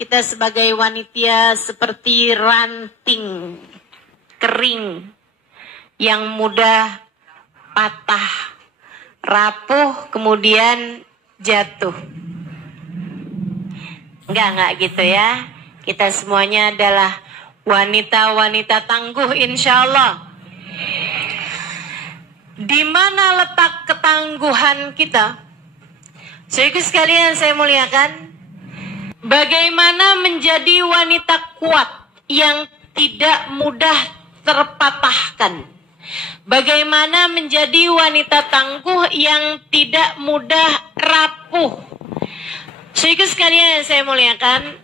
kita sebagai wanita seperti ranting kering yang mudah patah, rapuh, kemudian jatuh. Enggak gitu ya. Kita semuanya adalah wanita-wanita tangguh insya Allah. Di mana letak ketangguhan kita? Saudara sekalian saya muliakan, bagaimana menjadi wanita kuat yang tidak mudah terpatahkan? Bagaimana menjadi wanita tangguh yang tidak mudah rapuh? Saudara sekalian saya muliakan,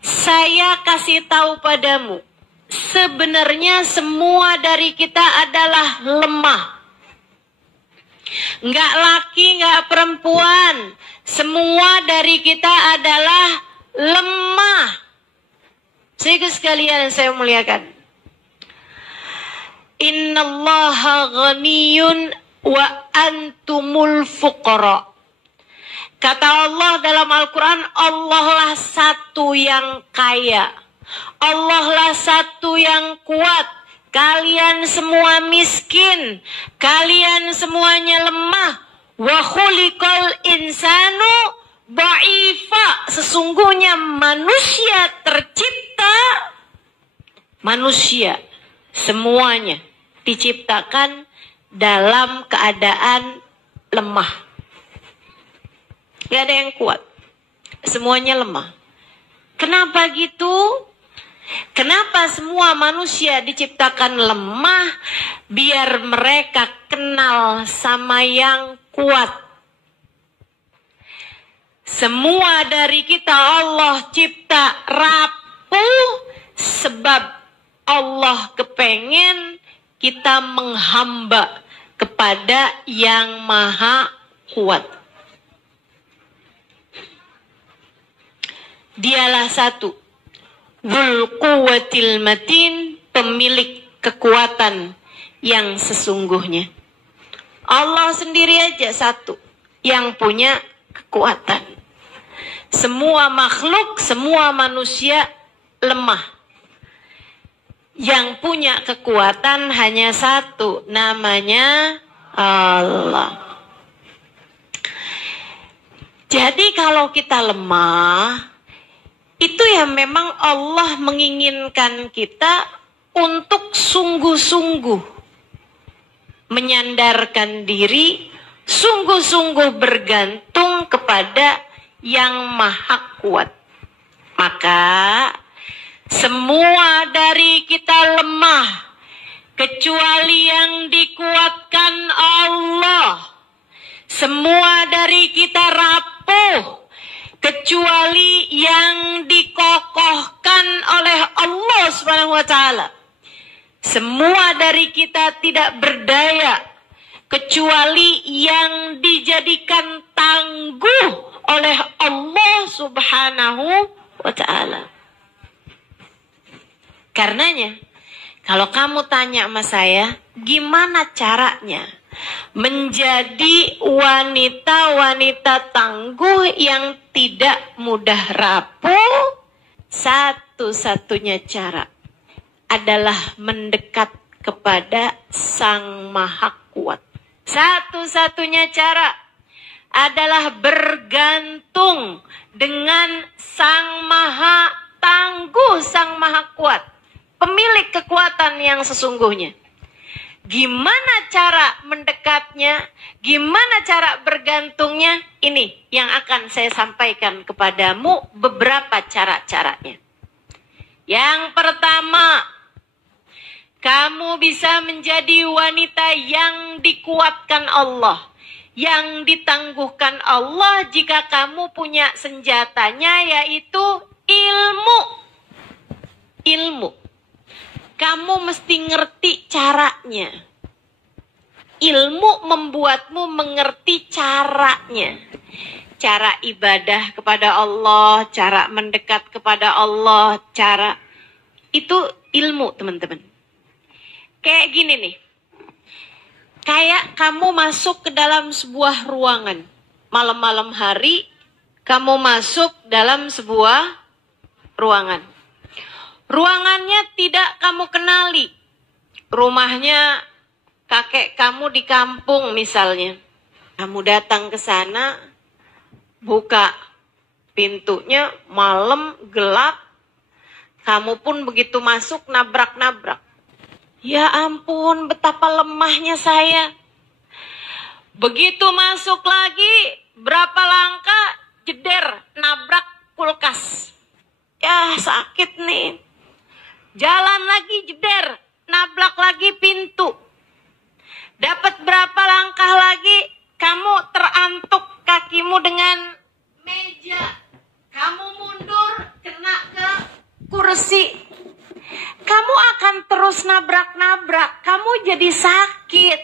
saya kasih tahu padamu, sebenarnya semua dari kita adalah lemah. Enggak laki, enggak perempuan. Semua dari kita adalah lemah. Saudara sekalian saya muliakan. Innallaha ghaniyun wa antumul fuqara. Kata Allah dalam Al-Quran, Allah lah satu yang kaya. Allah lah satu yang kuat. Kalian semua miskin. Kalian semuanya lemah. Wa khuliqal insanu dha'ifa. Sesungguhnya manusia tercipta. Manusia semuanya diciptakan dalam keadaan lemah. Gak ada yang kuat. Semuanya lemah. Kenapa gitu? Kenapa semua manusia diciptakan lemah? Biar mereka kenal sama yang kuat. Semua dari kita Allah cipta rapuh sebab Allah kepengen kita menghamba kepada yang maha kuat. Dialah satu, Dzul Quwwatil Matin, pemilik kekuatan yang sesungguhnya. Allah sendiri aja satu yang punya kekuatan. Semua makhluk, semua manusia lemah. Yang punya kekuatan hanya satu, namanya Allah. Jadi kalau kita lemah, itu ya memang Allah menginginkan kita untuk sungguh-sungguh menyandarkan diri, sungguh-sungguh bergantung kepada yang maha kuat. Maka semua dari kita lemah kecuali yang dikuatkan Allah. Semua dari kita rapuh kecuali yang dikokohkan oleh Allah Subhanahu wa taala. Semua dari kita tidak berdaya kecuali yang dijadikan tangguh oleh Allah Subhanahu wa taala. Karenanya, kalau kamu tanya sama saya, gimana caranya menjadi wanita-wanita tangguh yang tidak mudah rapuh? Satu-satunya cara adalah mendekat kepada Sang Maha Kuat. Satu-satunya cara adalah bergantung dengan Sang Maha Tangguh, Sang Maha Kuat, pemilik kekuatan yang sesungguhnya. Gimana cara mendekatnya? Gimana cara bergantungnya? Ini yang akan saya sampaikan kepadamu beberapa cara-caranya. Yang pertama, kamu bisa menjadi wanita yang dikuatkan Allah, yang ditangguhkan Allah jika kamu punya senjatanya, yaitu ilmu. Ilmu. Kamu mesti ngerti caranya. Ilmu membuatmu mengerti caranya. Cara ibadah kepada Allah, cara mendekat kepada Allah, cara itu ilmu, teman-teman. Kayak gini nih. Kayak kamu masuk ke dalam sebuah ruangan. Malam-malam hari kamu masuk dalam sebuah ruangan. Ruangannya tidak kamu kenali. Rumahnya kakek kamu di kampung misalnya. Kamu datang ke sana, buka pintunya, malam, gelap. Kamu pun begitu masuk, nabrak-nabrak. Ya ampun, betapa lemahnya saya. Begitu masuk lagi, berapa langkah, jeder, nabrak kulkas. Ya sakit nih. Jalan lagi, jeder, nabrak lagi pintu. Dapat berapa langkah lagi, kamu terantuk kakimu dengan meja. Kamu mundur, kena ke kursi. Kamu akan terus nabrak-nabrak. Kamu jadi sakit.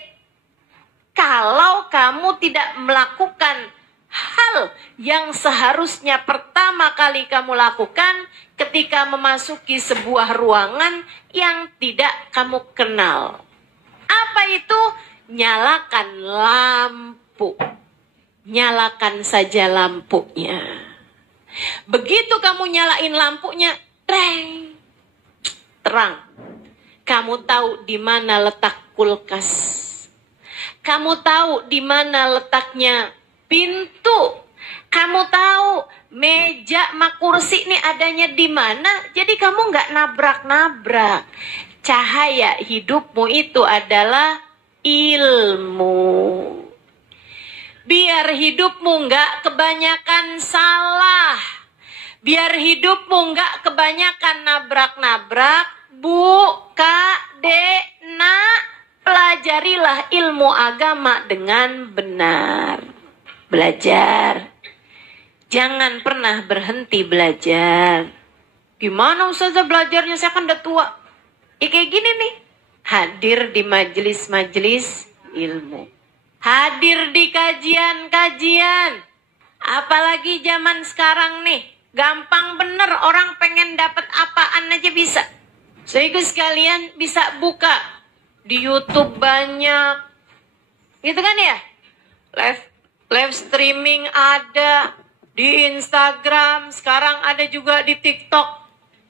Kalau kamu tidak melakukan hal yang seharusnya pertama kali kamu lakukan ketika memasuki sebuah ruangan yang tidak kamu kenal. Apa itu? Nyalakan lampu. Nyalakan saja lampunya. Begitu kamu nyalain lampunya, terang. Kamu tahu di mana letak kulkas. Kamu tahu di mana letaknya pintu. Kamu tahu meja sama kursi ini adanya di mana. Jadi kamu nggak nabrak-nabrak. Cahaya hidupmu itu adalah ilmu. Biar hidupmu nggak kebanyakan salah. Biar hidupmu nggak kebanyakan nabrak-nabrak. Bu, Kak, Dek, Nak. Pelajarilah ilmu agama dengan benar. Belajar. Jangan pernah berhenti belajar. Gimana Ustazah belajarnya? Saya kan udah tua. Ya kayak gini nih. Hadir di majelis-majelis ilmu. Hadir di kajian-kajian. Apalagi zaman sekarang nih. Gampang bener orang pengen dapat apaan aja bisa. Sehingga sekalian bisa buka. Di YouTube banyak. Gitu kan ya? Live streaming ada. Di Instagram. Sekarang ada juga di TikTok.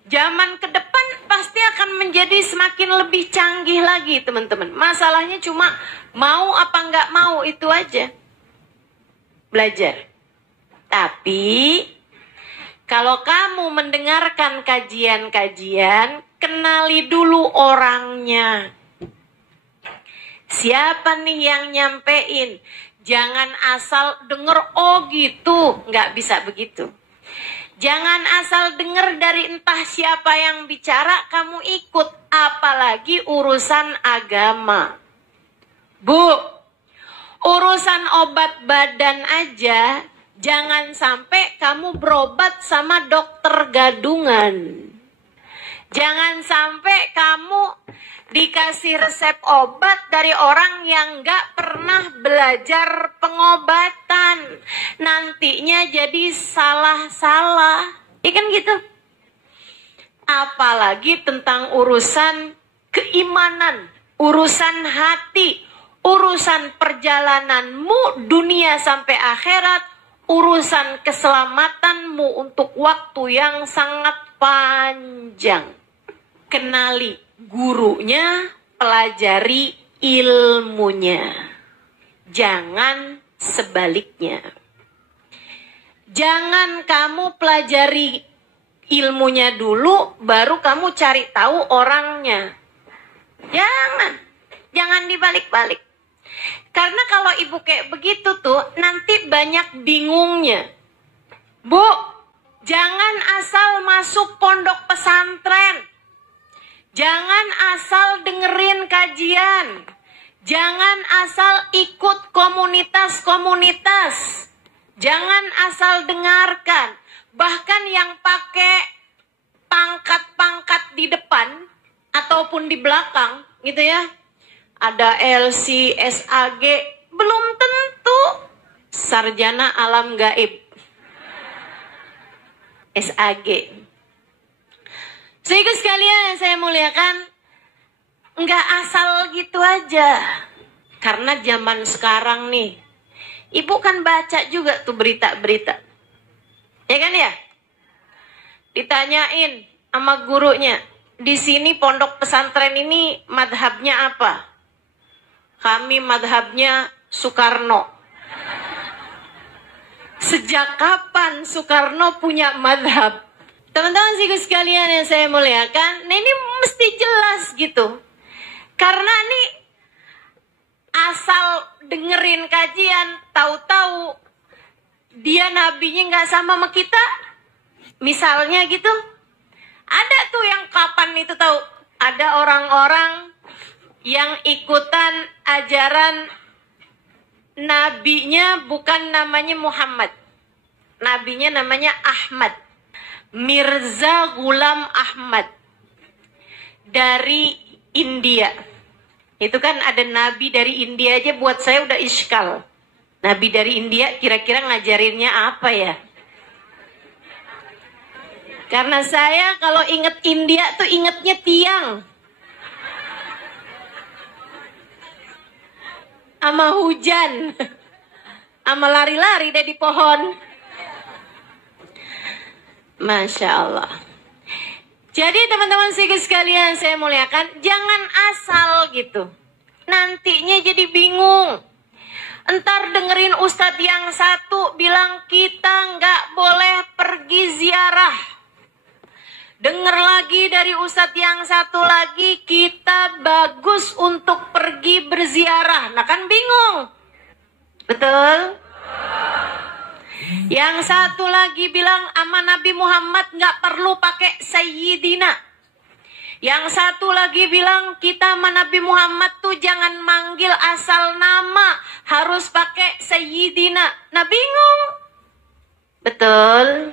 Zaman ke depan pasti akan menjadi semakin lebih canggih lagi teman-teman. Masalahnya cuma mau apa nggak mau itu aja. Belajar. Tapi kalau kamu mendengarkan kajian-kajian, kenali dulu orangnya. Siapa nih yang nyampein? Jangan asal denger, oh gitu. Nggak bisa begitu. Jangan asal denger dari entah siapa yang bicara, kamu ikut. Apalagi urusan agama. Bu, urusan obat badan aja, jangan sampai kamu berobat sama dokter gadungan. Jangan sampai kamu dikasih resep obat dari orang yang gak pernah belajar pengobatan. Nantinya jadi salah-salah. Ya kan gitu. Apalagi tentang urusan keimanan, urusan hati, urusan perjalananmu dunia sampai akhirat, urusan keselamatanmu untuk waktu yang sangat panjang. Kenali gurunya, pelajari ilmunya. Jangan sebaliknya. Jangan kamu pelajari ilmunya dulu, baru kamu cari tahu orangnya. Jangan dibalik-balik. Karena kalau ibu kayak begitu tuh, nanti banyak bingungnya. Bu, jangan asal masuk pondok pesantren. Jangan asal dengerin kajian. Jangan asal ikut komunitas-komunitas. Jangan asal dengarkan. Bahkan yang pakai pangkat-pangkat di depan ataupun di belakang, gitu ya. Ada LC, SAG, belum tentu sarjana alam gaib. SAG. Sehingga sekalian saya muliakan, nggak asal gitu aja. Karena zaman sekarang nih, ibu kan baca juga tuh berita-berita. Ya kan ya? ditanyain sama gurunya, di sini pondok pesantren ini madhabnya apa? Kami madhabnya Soekarno. Sejak kapan Soekarno punya madhab? Teman-teman sekalian yang saya muliakan, nah ini mesti jelas gitu. Karena nih asal dengerin kajian, tahu-tahu dia nabinya nggak sama kita, misalnya gitu. Ada tuh yang kapan itu tahu, ada orang-orang yang ikutan ajaran nabinya bukan namanya Muhammad, nabinya namanya Ahmad, Mirza Ghulam Ahmad dari India. Itu kan ada nabi dari India aja buat saya udah iskal. Nabi dari India kira-kira ngajarinnya apa ya? Karena saya kalau inget India tuh ingetnya tiang sama hujan sama lari-lari dari pohon. Masya Allah. Jadi teman-teman sekalian saya muliakan, jangan asal gitu. Nantinya jadi bingung. Entar dengerin ustadz yang satu bilang kita nggak boleh pergi ziarah. Dengar lagi dari ustadz yang satu lagi, kita bagus untuk pergi berziarah. Nah kan bingung. Betul? Yang satu lagi bilang sama Nabi Muhammad nggak perlu pakai Sayyidina. Yang satu lagi bilang kita sama Nabi Muhammad tuh jangan manggil asal nama, harus pakai Sayyidina. Nah bingung. Betul?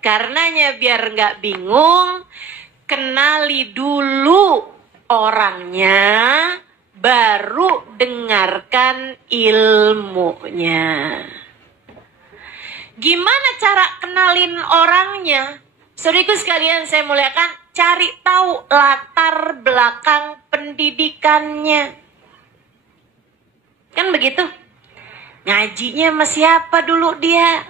Karenanya biar nggak bingung, kenali dulu orangnya, baru dengarkan ilmunya. Gimana cara kenalin orangnya? Saudaraku sekalian saya muliakan, cari tahu latar belakang pendidikannya. Kan begitu? Ngajinya sama siapa dulu dia?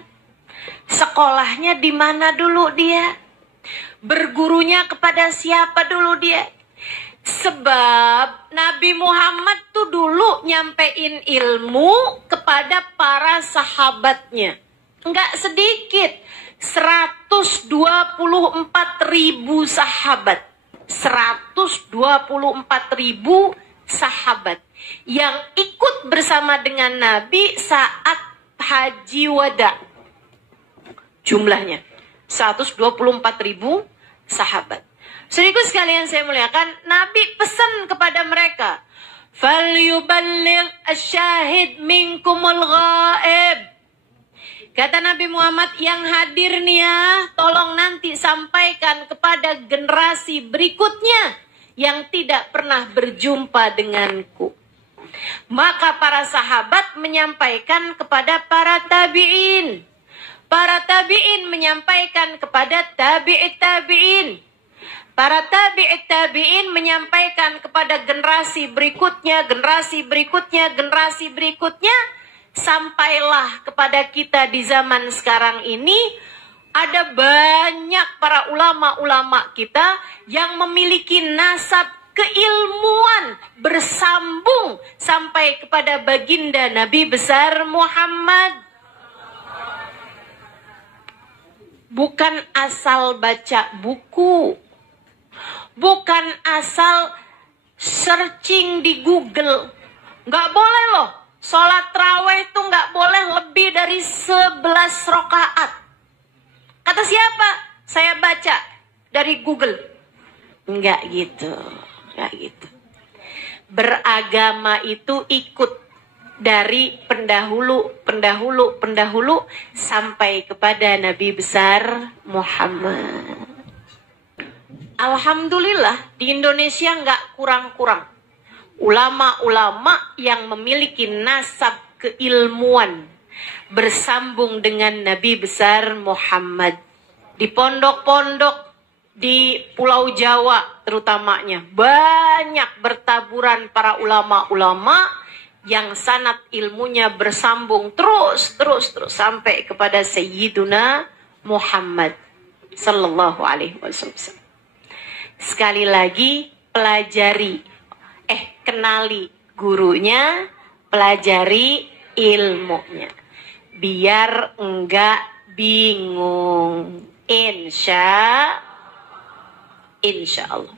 Sekolahnya di mana dulu dia? Bergurunya kepada siapa dulu dia? Sebab Nabi Muhammad tuh dulu nyampein ilmu kepada para sahabatnya. Enggak sedikit, 124.000 sahabat. 124.000 sahabat yang ikut bersama dengan Nabi saat haji wada. Jumlahnya 124.000 sahabat. Saudaraku sekalian saya muliakan, Nabi pesan kepada mereka, "Falyuballigh asyahid minkumul ghaib." Kata Nabi Muhammad, yang hadir nih ya, tolong nanti sampaikan kepada generasi berikutnya yang tidak pernah berjumpa denganku. Maka para sahabat menyampaikan kepada para tabi'in. Para tabi'in menyampaikan kepada tabi'it tabi'in. Para tabi'it tabi'in menyampaikan kepada generasi berikutnya, generasi berikutnya, generasi berikutnya. Sampailah kepada kita di zaman sekarang ini, ada banyak para ulama-ulama kita yang memiliki nasab keilmuan bersambung sampai kepada baginda Nabi besar Muhammad. Bukan asal baca buku, bukan asal searching di Google. Nggak boleh loh. Sholat tarawih tuh nggak boleh lebih dari 11 rakaat. Kata siapa? Saya baca dari Google. Nggak gitu, nggak gitu. Beragama itu ikut dari pendahulu sampai kepada Nabi besar Muhammad. Alhamdulillah di Indonesia nggak kurang-kurang ulama-ulama yang memiliki nasab keilmuan bersambung dengan Nabi besar Muhammad. Di pondok-pondok di Pulau Jawa terutamanya banyak bertaburan para ulama-ulama yang sanad ilmunya bersambung terus sampai kepada Sayyiduna Muhammad. Sallallahu alaihi wasallam. Sekali lagi, kenali gurunya, pelajari ilmunya. Biar enggak bingung. Insya Allah.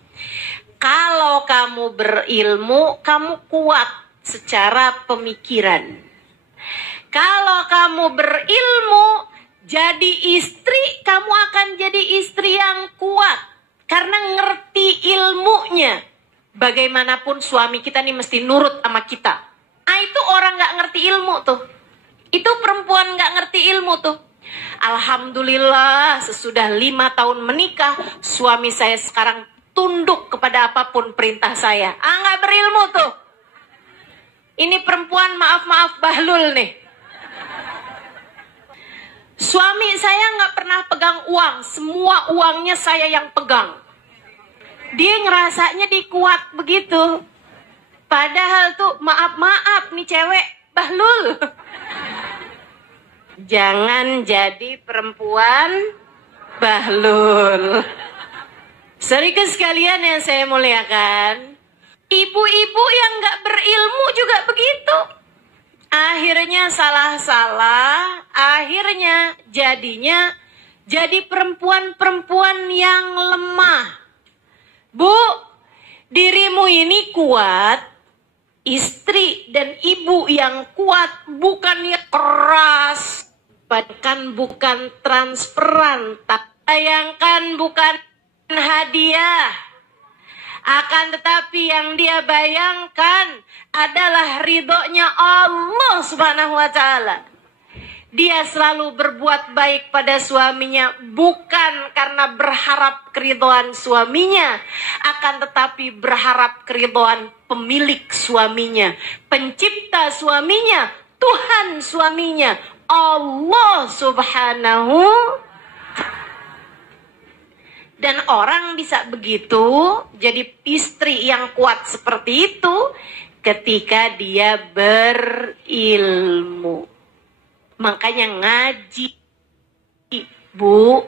Kalau kamu berilmu, kamu kuat secara pemikiran. Kalau kamu berilmu, jadi istri, kamu akan jadi istri yang kuat. Karena ngerti ilmunya. Bagaimanapun suami kita nih mesti nurut sama kita. Itu orang gak ngerti ilmu tuh. Itu perempuan gak ngerti ilmu tuh. Alhamdulillah sesudah 5 tahun menikah, suami saya sekarang tunduk kepada apapun perintah saya. Gak berilmu tuh. Ini perempuan maaf bahlul nih. Suami saya gak pernah pegang uang. Semua uangnya saya yang pegang. Dia ngerasanya dikuat begitu. Padahal tuh maaf nih cewek bahlul. Jangan jadi perempuan bahlul. Saudara sekalian yang saya muliakan, ibu-ibu yang gak berilmu juga begitu. Akhirnya salah-salah, akhirnya jadinya jadi perempuan-perempuan yang lemah. Bu, dirimu ini kuat. Istri dan ibu yang kuat, bukannya keras, bahkan bukan transferan, bayangkan bukan hadiah. Akan tetapi yang dia bayangkan adalah ridhonya Allah Subhanahu wa ta'ala. Dia selalu berbuat baik pada suaminya bukan karena berharap keridhaan suaminya, akan tetapi berharap keridhaan pemilik suaminya, pencipta suaminya, Tuhan suaminya, Allah Subhanahu. Dan orang bisa begitu, jadi istri yang kuat seperti itu ketika dia berilmu. Makanya ngaji, Bu,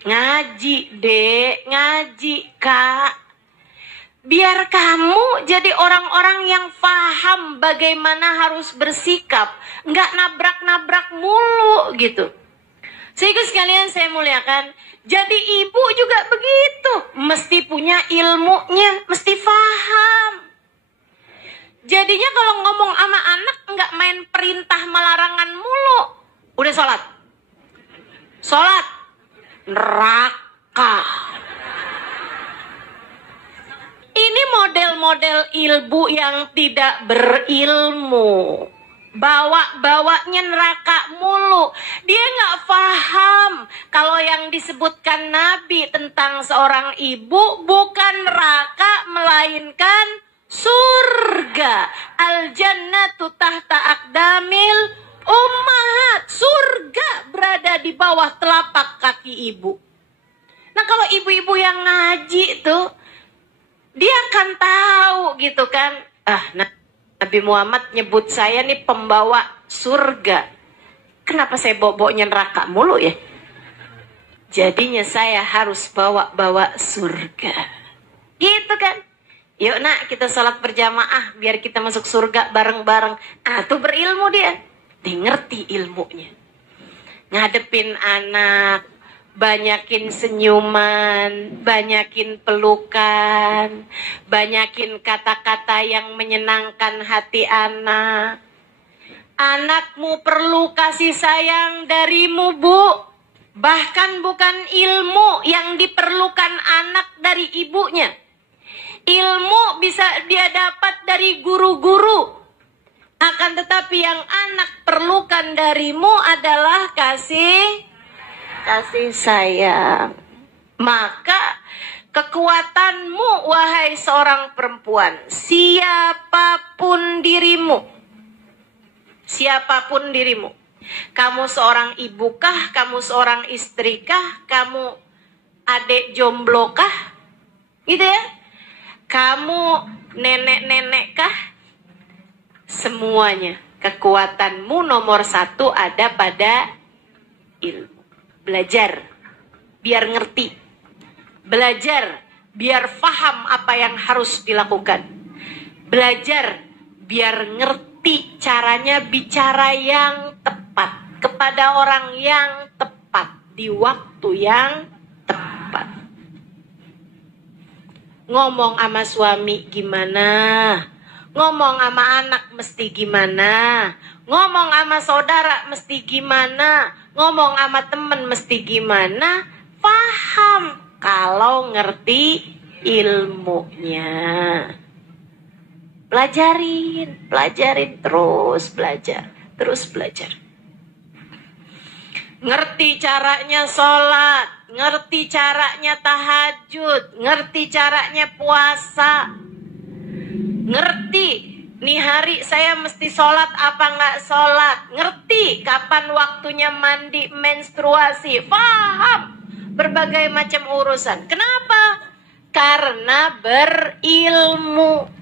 ngaji, Dek, ngaji, Kak. Biar kamu jadi orang-orang yang paham bagaimana harus bersikap. Nggak nabrak-nabrak mulu gitu. Sehingga sekalian saya muliakan, jadi ibu juga begitu. Mesti punya ilmunya, mesti paham. Jadinya kalau ngomong sama anak nggak main perintah melarangan mulu. Udah sholat. Sholat. Neraka. Ini model-model ibu yang tidak berilmu. Bawa-bawanya neraka mulu. Dia nggak paham kalau yang disebutkan Nabi tentang seorang ibu bukan neraka melainkan surga. Al-jannatu tahta aqdamil ummahat. Surga berada di bawah telapak kaki ibu. Nah kalau ibu-ibu yang ngaji tuh, dia akan tahu gitu kan. Nabi Muhammad nyebut saya nih pembawa surga. Kenapa saya bawa-bawanya neraka mulu ya? Jadinya saya harus bawa-bawa surga. Gitu kan. Yuk nak kita sholat berjamaah biar kita masuk surga bareng-bareng. Tuh berilmu dia. Dia ngerti ilmunya. Ngadepin anak, banyakin senyuman, banyakin pelukan, banyakin kata-kata yang menyenangkan hati anak. Anakmu perlu kasih sayang darimu, Bu. Bahkan bukan ilmu yang diperlukan anak dari ibunya. Ilmu bisa dia dapat dari guru-guru. Akan tetapi yang anak perlukan darimu adalah kasih sayang. Maka kekuatanmu wahai seorang perempuan, siapapun dirimu. Kamu seorang ibukah, kamu seorang istrikah, kamu adik jomblokah? Gitu ya. Kamu nenek-nenekkah? Semuanya. Kekuatanmu nomor 1 ada pada ilmu. Belajar. biar ngerti. Belajar biar paham apa yang harus dilakukan. Belajar biar ngerti caranya bicara yang tepat kepada orang yang tepat di waktu yang tepat. Ngomong sama suami gimana? Ngomong sama anak mesti gimana? Ngomong sama saudara mesti gimana? Ngomong sama temen mesti gimana? Paham kalau ngerti ilmunya. Pelajarin terus belajar. Ngerti caranya sholat, ngerti caranya tahajud, ngerti caranya puasa, ngerti nih hari saya mesti sholat apa nggak sholat, ngerti kapan waktunya mandi menstruasi, paham berbagai macam urusan. Kenapa? Karena berilmu.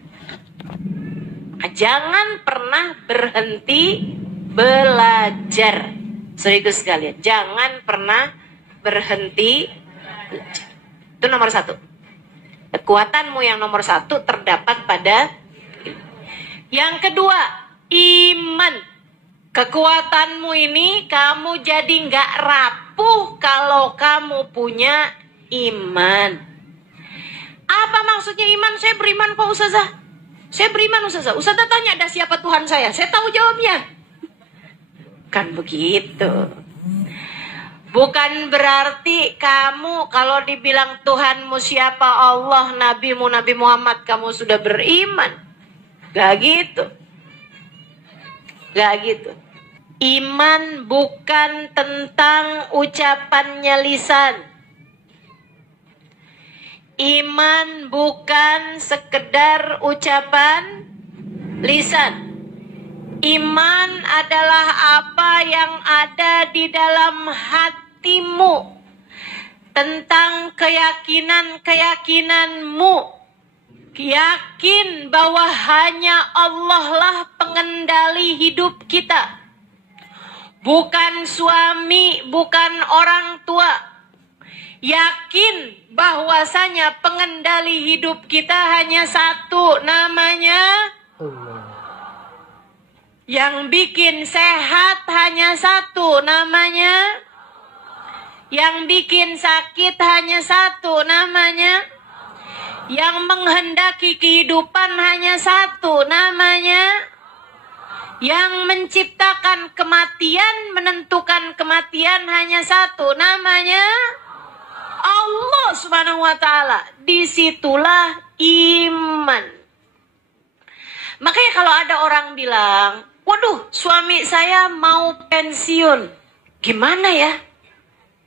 Jangan pernah berhenti belajar. Saudaraku sekalian, jangan pernah berhenti belajar. Itu nomor 1. Kekuatanmu yang nomor 1 terdapat pada ilmu. Yang kedua, iman. Kekuatanmu ini kamu jadi nggak rapuh kalau kamu punya iman. Apa maksudnya iman? Saya beriman kok Ustazah. Saya beriman Ustazah. Ustazah tanya ada siapa Tuhan saya? Saya tahu jawabnya. Kan begitu. Bukan berarti kamu kalau dibilang Tuhanmu siapa, Allah, Nabimu, Nabi Muhammad, kamu sudah beriman. Gak gitu. Iman bukan tentang ucapannya lisan. Iman bukan sekedar ucapan lisan. Iman adalah apa yang ada di dalam hatimu tentang keyakinanmu. Yakin bahwa hanya Allah lah pengendali hidup kita. Bukan suami, bukan orang tua. Yakin bahwasanya pengendali hidup kita hanya satu, namanya Allah. Yang bikin sehat hanya satu, namanya. Yang bikin sakit hanya satu, namanya. Yang menghendaki kehidupan hanya satu, namanya. Yang menciptakan kematian, menentukan kematian hanya satu, namanya Allah Subhanahu wa ta'ala. Disitulah iman. Makanya kalau ada orang bilang, waduh, suami saya mau pensiun. Gimana ya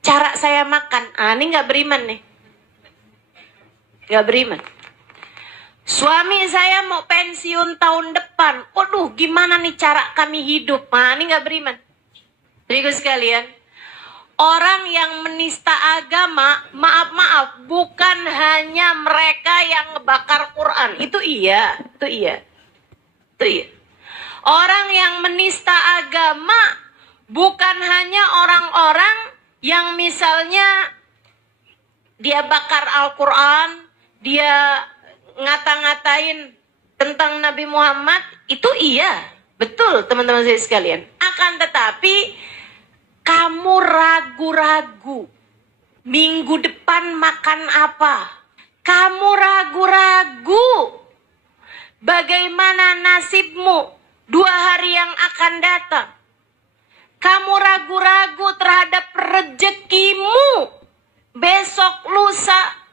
cara saya makan? Ini gak beriman nih. Gak beriman. Suami saya mau pensiun tahun depan. Waduh, gimana nih cara kami hidup? Ini gak beriman. Jadi sekalian, orang yang menista agama, maaf, bukan hanya mereka yang ngebakar Quran. Itu iya. Orang yang menista agama bukan hanya orang-orang yang misalnya dia bakar Al-Quran, dia ngata-ngatain tentang Nabi Muhammad, itu iya, betul teman-teman saya sekalian. Akan tetapi kamu ragu-ragu minggu depan makan apa? Kamu ragu-ragu bagaimana nasibmu 2 hari yang akan datang. Kamu ragu-ragu terhadap rezekimu besok lusa.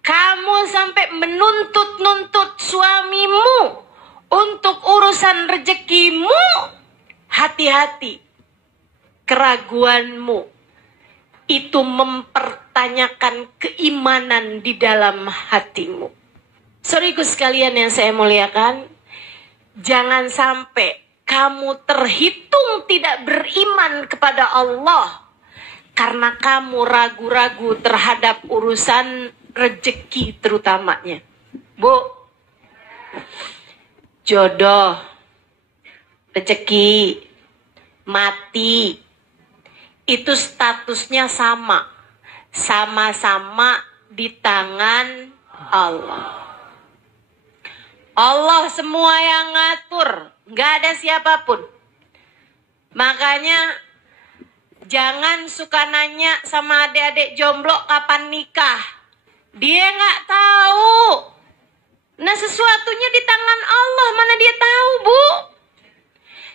Kamu sampai menuntut-nuntut suamimu untuk urusan rezekimu. Hati-hati. Keraguanmu itu mempertanyakan keimanan di dalam hatimu. Saudaraku sekalian yang saya muliakan, jangan sampai kamu terhitung tidak beriman kepada Allah karena kamu ragu-ragu terhadap urusan rezeki terutamanya. Bu, jodoh, rezeki, mati, itu statusnya sama. sama-sama di tangan Allah. Allah semua yang ngatur, nggak ada siapapun. Makanya jangan suka nanya sama adik-adik jomblo kapan nikah. Dia nggak tahu. Nah, sesuatunya di tangan Allah, mana dia tahu, Bu?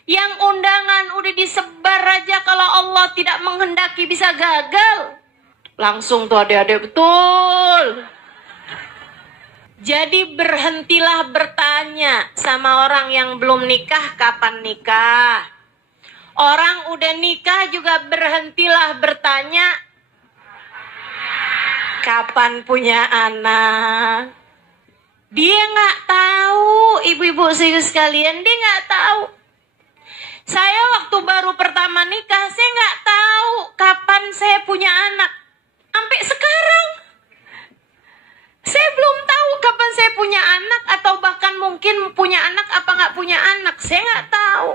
Yang undangan udah disebar aja, kalau Allah tidak menghendaki bisa gagal. Langsung tuh adik-adik, betul. Jadi berhentilah bertanya sama orang yang belum nikah kapan nikah. Orang udah nikah juga berhentilah bertanya kapan punya anak. Dia nggak tahu, ibu-ibu sekalian, dia nggak tahu. Saya waktu baru pertama nikah, saya nggak tahu kapan saya punya anak. Sampai sekarang, saya belum tahu kapan saya punya anak, atau bahkan mungkin punya anak apa nggak punya anak. Saya nggak tahu.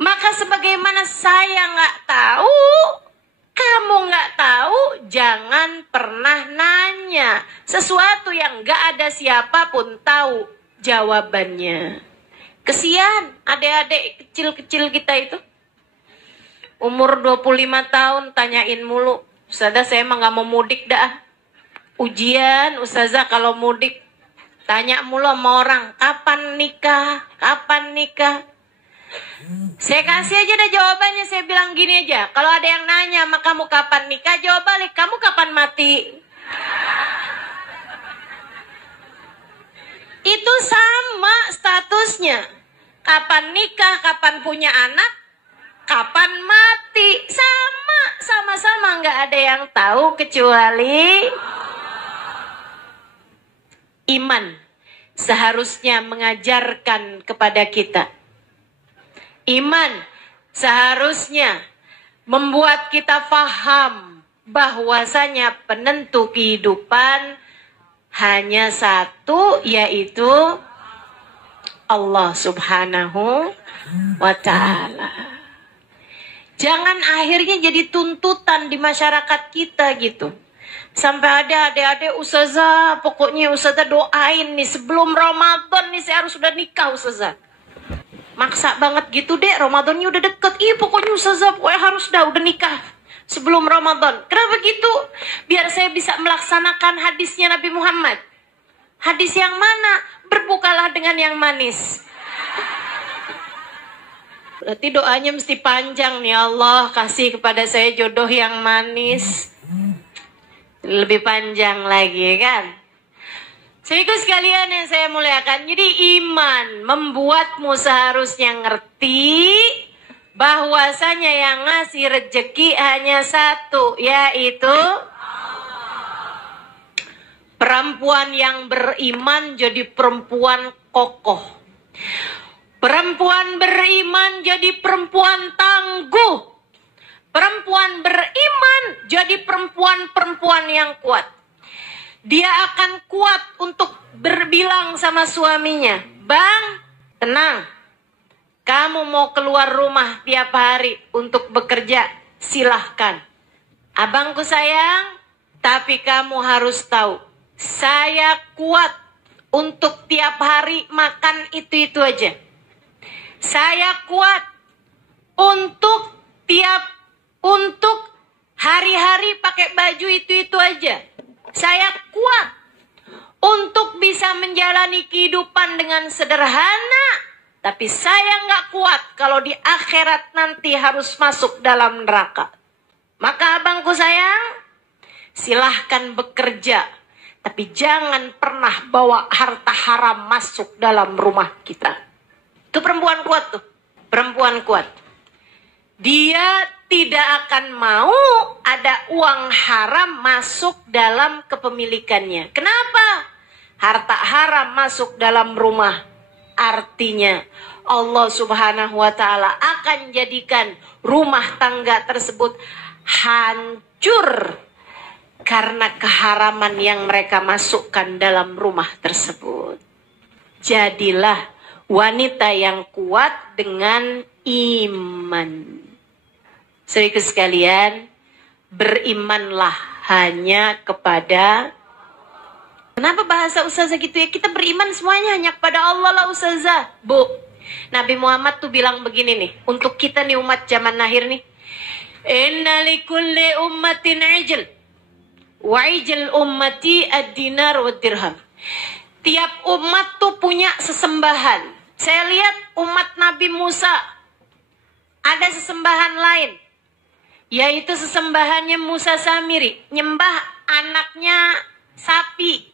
Maka sebagaimana saya nggak tahu, kamu nggak tahu, jangan pernah nanya sesuatu yang nggak ada siapapun tahu jawabannya. Kesian adik-adik kecil-kecil kita itu. Umur 25 tahun tanyain mulu. Ustazah, saya emang nggak mau mudik dah. Ujian Ustazah kalau mudik. Tanya mulu sama orang, kapan nikah? Kapan nikah? Saya kasih aja deh jawabannya, saya bilang gini aja. Kalau ada yang nanya, "Ma, kamu kapan nikah?" Jawab balik, "Kamu kapan mati?" Itu sama statusnya. Kapan nikah, kapan punya anak, kapan mati. Sama-sama nggak ada yang tahu kecuali iman. Seharusnya mengajarkan kepada kita. Iman seharusnya membuat kita faham bahwasanya penentu kehidupan hanya satu, yaitu Allah Subhanahu wa Ta'ala. Jangan akhirnya jadi tuntutan di masyarakat kita gitu. Sampai ada adik-adik, "Ustazah, pokoknya Ustazah doain nih sebelum Ramadan nih saya harus sudah nikah Ustazah." Maksa banget gitu deh, Ramadannya udah deket. "Ih, pokoknya Ustazah, pokoknya harus udah nikah sebelum Ramadan." Kenapa gitu? Biar saya bisa melaksanakan hadisnya Nabi Muhammad. Hadis yang mana? Berbukalah dengan yang manis. Berarti doanya mesti panjang nih, Allah kasih kepada saya jodoh yang manis. Lebih panjang lagi kan? Saudaraku sekalian yang saya muliakan, jadi iman membuatmu seharusnya ngerti bahwasanya yang ngasih rezeki hanya satu, yaitu perempuan yang beriman jadi perempuan kokoh. Perempuan beriman jadi perempuan tangguh. Perempuan beriman jadi perempuan-perempuan yang kuat. Dia akan kuat untuk berbilang sama suaminya, "Bang, tenang. Kamu mau keluar rumah tiap hari untuk bekerja, silahkan. Abangku sayang, tapi kamu harus tahu, saya kuat untuk tiap hari makan itu-itu aja. Saya kuat untuk hari-hari pakai baju itu-itu aja. Saya kuat untuk bisa menjalani kehidupan dengan sederhana. Tapi saya nggak kuat kalau di akhirat nanti harus masuk dalam neraka. Maka abangku sayang, silahkan bekerja. Tapi jangan pernah bawa harta haram masuk dalam rumah kita." Itu perempuan kuat tuh. Perempuan kuat. Dia tidak akan mau ada uang haram masuk dalam kepemilikannya. Kenapa? Harta haram masuk dalam rumah. Artinya Allah Subhanahu wa Ta'ala akan jadikan rumah tangga tersebut hancur karena keharaman yang mereka masukkan dalam rumah tersebut. Jadilah wanita yang kuat dengan iman. Saudaraku sekalian, berimanlah hanya kepada. Kenapa bahasa ustazah gitu ya? Kita beriman semuanya hanya kepada Allah lah ustazah. Bu, Nabi Muhammad tuh bilang begini nih, untuk kita nih umat zaman akhir nih. Inna likulli ummatin ijl. Wa ijl ummati ad-dinar wa dirham. Tiap umat tuh punya sesembahan. Saya lihat umat Nabi Musa ada sesembahan lain, yaitu sesembahannya Musa Samiri, nyembah anaknya sapi.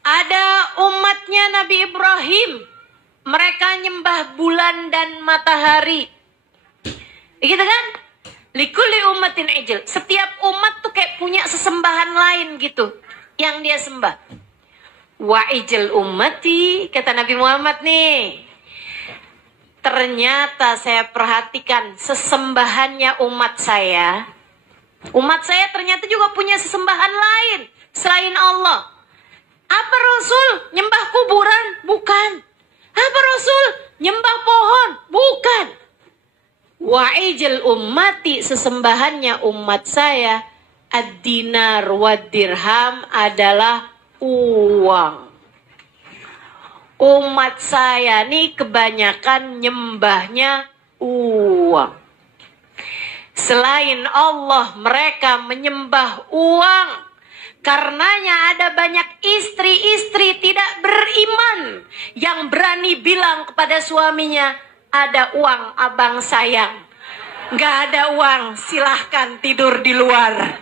Ada umatnya Nabi Ibrahim, mereka nyembah bulan dan matahari. Gitu kan? Likulli ummatin ijl. Setiap umat tuh kayak punya sesembahan lain gitu yang dia sembah. Wa ijl ummati, kata Nabi Muhammad nih. Ternyata saya perhatikan sesembahannya umat saya ternyata juga punya sesembahan lain selain Allah. Apa Rasul nyembah kuburan? Bukan. Apa Rasul nyembah pohon? Bukan. Wa ijl ummati, sesembahannya umat saya, ad-dinar wa dirham, adalah uang. Umat saya nih kebanyakan nyembahnya uang. Selain Allah mereka menyembah uang. Karenanya ada banyak istri-istri tidak beriman yang berani bilang kepada suaminya, ada uang abang sayang. Gak ada uang, silahkan tidur di luar.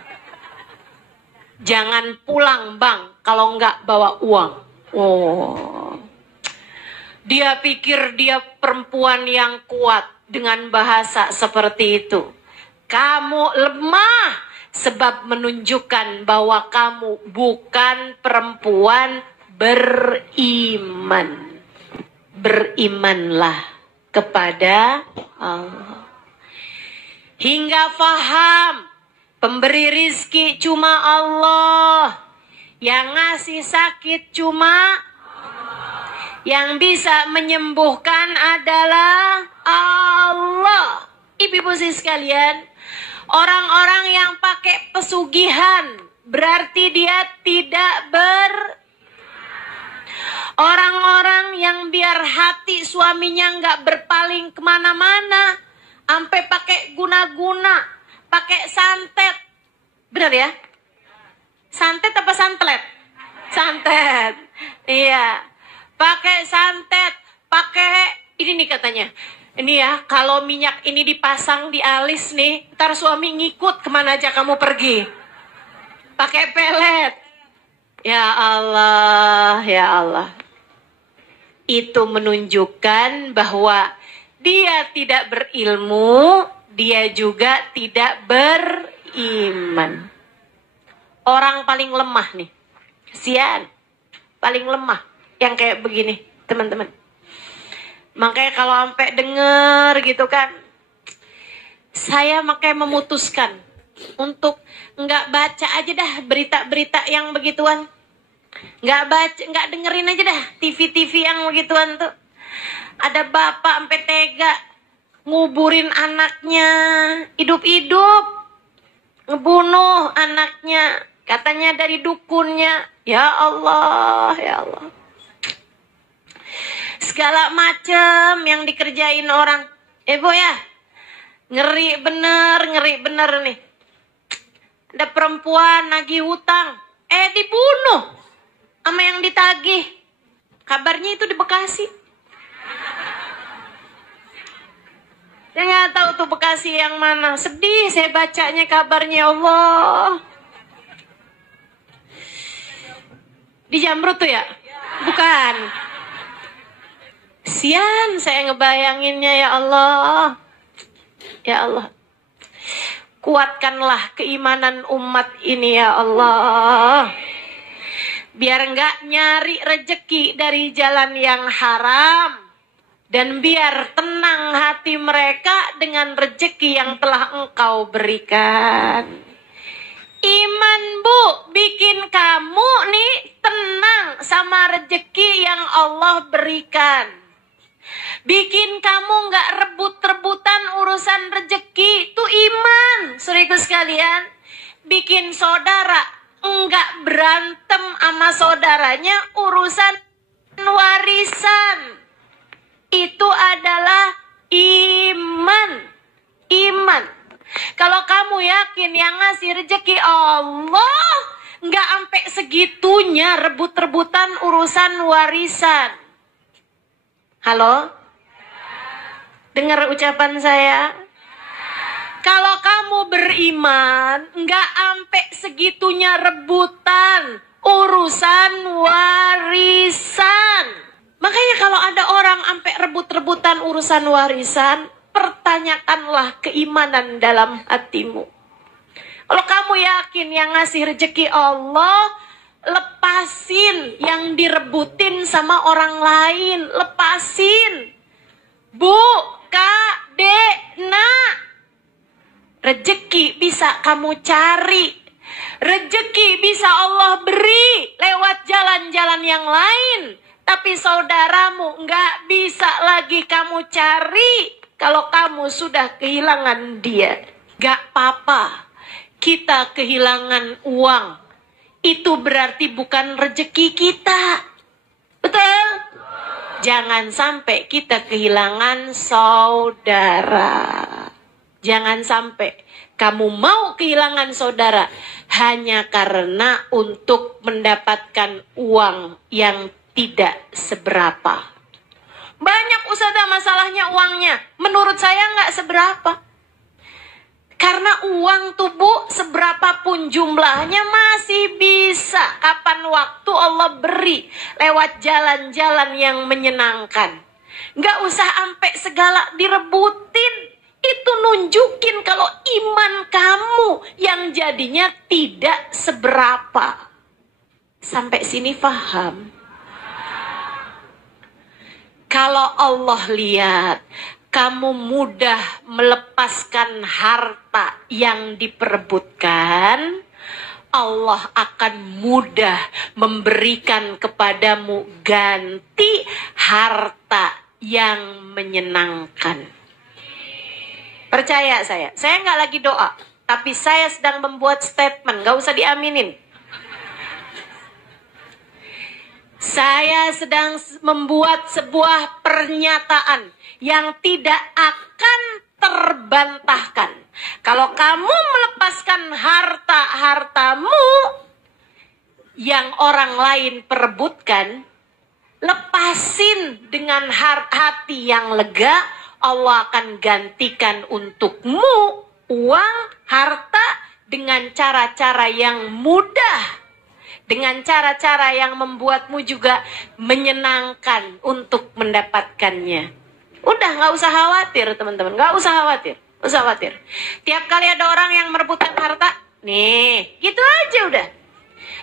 Jangan pulang bang kalau nggak bawa uang. Oh, dia pikir dia perempuan yang kuat dengan bahasa seperti itu. Kamu lemah sebab menunjukkan bahwa kamu bukan perempuan beriman. Berimanlah kepada Allah. Hingga faham pemberi rizki cuma Allah, yang ngasih sakit cuma Allah, yang bisa menyembuhkan adalah Allah. Ibu-ibu sekalian, orang-orang yang pakai pesugihan berarti dia tidak orang-orang yang biar hati suaminya nggak berpaling kemana-mana, sampai pakai guna-guna, pakai santet. Benar ya? Santet apa santlet? Santet. Iya. Pakai santet, pakai ini nih katanya. Ini ya, kalau minyak ini dipasang di alis nih, ntar suami ngikut kemana aja kamu pergi. Pakai pelet. Ya Allah, ya Allah. Itu menunjukkan bahwa dia tidak berilmu, dia juga tidak beriman. Orang paling lemah nih, kesian, paling lemah yang kayak begini, teman-teman. Makanya kalau sampai denger gitu kan, saya makanya memutuskan untuk nggak baca aja dah berita-berita yang begituan. Nggak dengerin aja dah TV-TV yang begituan tuh. Ada bapak sampai tega nguburin anaknya hidup-hidup, ngebunuh anaknya, katanya dari dukunnya. Ya Allah, ya Allah. Segala macam yang dikerjain orang. Bu ya, ngeri bener nih. Ada perempuan nagih hutang, dibunuh sama yang ditagih. Kabarnya itu di Bekasi. Saya nggak tahu tuh Bekasi yang mana. Sedih saya bacanya kabarnya, Allah. Di Jamrut tuh ya? Bukan. Sian saya ngebayanginnya, ya Allah. Ya Allah. Kuatkanlah keimanan umat ini, ya Allah. Biar nggak nyari rejeki dari jalan yang haram. Dan biar tenang hati mereka dengan rejeki yang telah Engkau berikan. Iman bu, bikin kamu nih tenang sama rejeki yang Allah berikan. Bikin kamu nggak rebut-rebutan urusan rezeki. Itu iman, saudaraku sekalian. Bikin saudara nggak berantem sama saudaranya urusan warisan. Itu adalah iman. Iman. Kalau kamu yakin yang ngasih rezeki Allah, nggak sampai segitunya rebut-rebutan urusan warisan. Halo? Dengar ucapan saya? Kalau kamu beriman, nggak sampai segitunya rebutan urusan warisan. Makanya kalau ada orang sampai rebut-rebutan urusan warisan, pertanyakanlah keimanan dalam hatimu. Kalau kamu yakin yang ngasih rezeki Allah, lepasin yang direbutin sama orang lain. Lepasin. Bu, Kak, Dek, Nak. Rezeki bisa kamu cari. Rezeki bisa Allah beri lewat jalan-jalan yang lain. Tapi saudaramu nggak bisa lagi kamu cari kalau kamu sudah kehilangan dia. Gak apa-apa kita kehilangan uang. Itu berarti bukan rezeki kita. Betul? Jangan sampai kita kehilangan saudara. Jangan sampai kamu mau kehilangan saudara hanya karena untuk mendapatkan uang yang tidak seberapa. Banyak ustazah masalahnya uangnya. Menurut saya nggak seberapa. Karena uang tuh Bu, seberapapun jumlahnya masih bisa kapan waktu Allah beri lewat jalan-jalan yang menyenangkan. Nggak usah sampai segala direbutin. Itu nunjukin kalau iman kamu yang jadinya tidak seberapa. Sampai sini paham? Kalau Allah lihat kamu mudah melepaskan harta yang diperebutkan, Allah akan mudah memberikan kepadamu ganti harta yang menyenangkan. Percaya saya nggak lagi doa, tapi saya sedang membuat statement, nggak usah diaminin. Saya sedang membuat sebuah pernyataan yang tidak akan terbantahkan. Kalau kamu melepaskan harta-hartamu yang orang lain perebutkan, lepasin dengan hati yang lega, Allah akan gantikan untukmu uang, harta dengan cara-cara yang mudah. Dengan cara-cara yang membuatmu juga menyenangkan untuk mendapatkannya. Udah, nggak usah khawatir teman-teman, nggak usah khawatir, nggak usah khawatir. Tiap kali ada orang yang merebutkan harta, nih, gitu aja udah.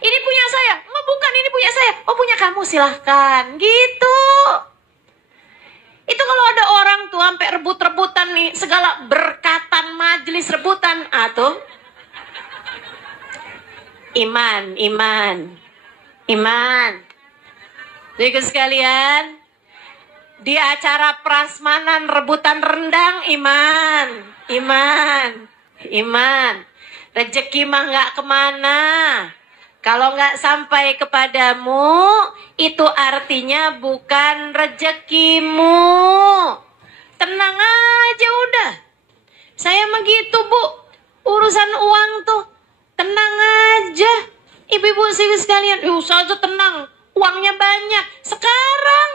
Ini punya saya, oh bukan ini punya saya, oh punya kamu silahkan, gitu. Itu kalau ada orang tuh sampai rebut-rebutan nih, segala berkatan majelis rebutan, tuh. Iman. Jadi sekalian, di acara prasmanan rebutan rendang, iman. Rezeki mah nggak kemana. Kalau nggak sampai kepadamu, itu artinya bukan rezekimu. Tenang aja udah. Saya mah gitu Bu, urusan uang tuh. Tenang aja, ibu-ibu sekalian. Saja tenang, uangnya banyak. Sekarang,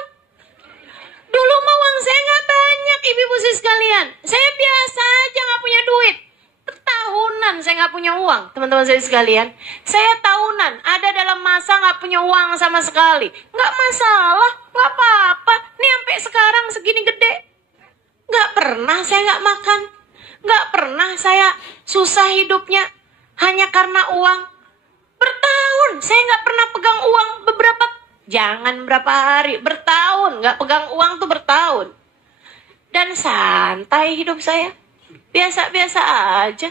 dulu mah uang saya nggak banyak, ibu-ibu sekalian. Saya biasa aja nggak punya duit. Tahunan saya nggak punya uang, teman-teman saya sekalian. Saya tahunan ada dalam masa nggak punya uang sama sekali. Nggak masalah, nggak apa-apa. Nih sampai sekarang segini gede, nggak pernah saya nggak makan, nggak pernah saya susah hidupnya. Hanya karena uang. Bertahun saya nggak pernah pegang uang jangan berapa hari, bertahun nggak pegang uang tuh bertahun. Dan santai hidup saya, biasa-biasa aja.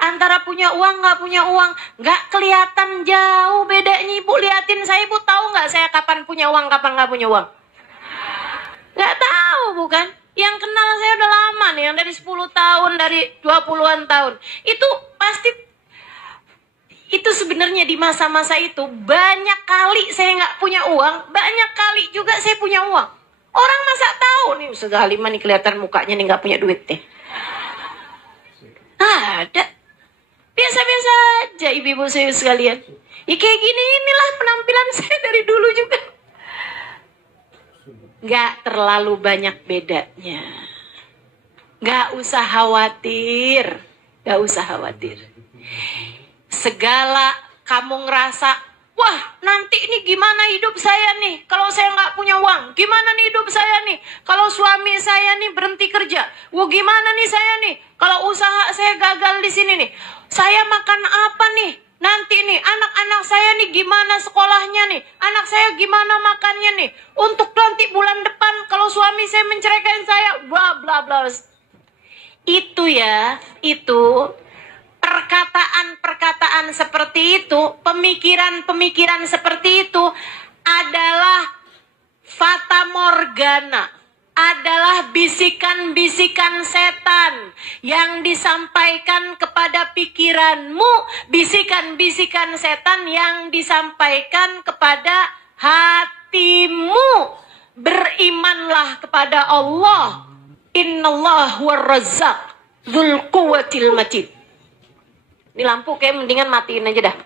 Antara punya uang nggak punya uang, nggak kelihatan jauh bedanya. Ibu liatin saya, ibu tahu nggak saya kapan punya uang, kapan nggak punya uang? Nggak tahu tahu bukan? Yang kenal saya udah lama nih, yang dari 10 tahun, dari 20-an tahun. Itu pasti, itu sebenarnya di masa-masa itu banyak kali saya nggak punya uang, banyak kali juga saya punya uang. Orang masa tahu nih, Ustazah Halimah nih kelihatan mukanya nih nggak punya duit deh. Ada. Biasa-biasa aja ibu-ibu saya sekalian. Ya kayak gini inilah penampilan saya dari dulu juga. Gak terlalu banyak bedanya. Gak usah khawatir. Gak usah khawatir. Segala kamu ngerasa, wah nanti ini gimana hidup saya nih kalau saya nggak punya uang. Gimana nih hidup saya nih kalau suami saya nih berhenti kerja. Wah gimana nih saya nih kalau usaha saya gagal di sini nih. Saya makan apa nih? Nanti nih anak-anak saya nih gimana sekolahnya nih? Anak saya gimana makannya nih? Untuk nanti bulan depan kalau suami saya menceraikan saya, bla bla bla. Itu ya, itu perkataan-perkataan seperti itu, pemikiran-pemikiran seperti itu adalah fata morgana. Adalah bisikan-bisikan setan yang disampaikan kepada pikiranmu, bisikan-bisikan setan yang disampaikan kepada hatimu. Berimanlah kepada Allah. Innallahu war-razzaq dzul quwwatil matin. Ini lampu kayak mendingan matiin aja dah.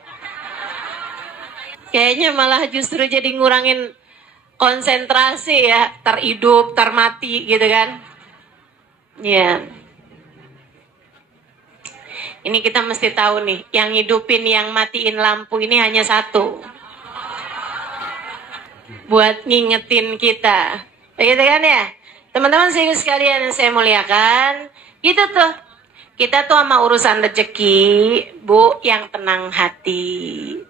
Kayaknya malah justru jadi ngurangin konsentrasi ya, terhidup, termati gitu kan. Ya. Ini kita mesti tahu nih, yang hidupin, yang matiin lampu ini hanya satu. Buat ngingetin kita. Begitu kan ya? Teman-teman sekalian yang saya muliakan, gitu tuh. Kita tuh sama urusan rezeki, Bu, yang tenang hati.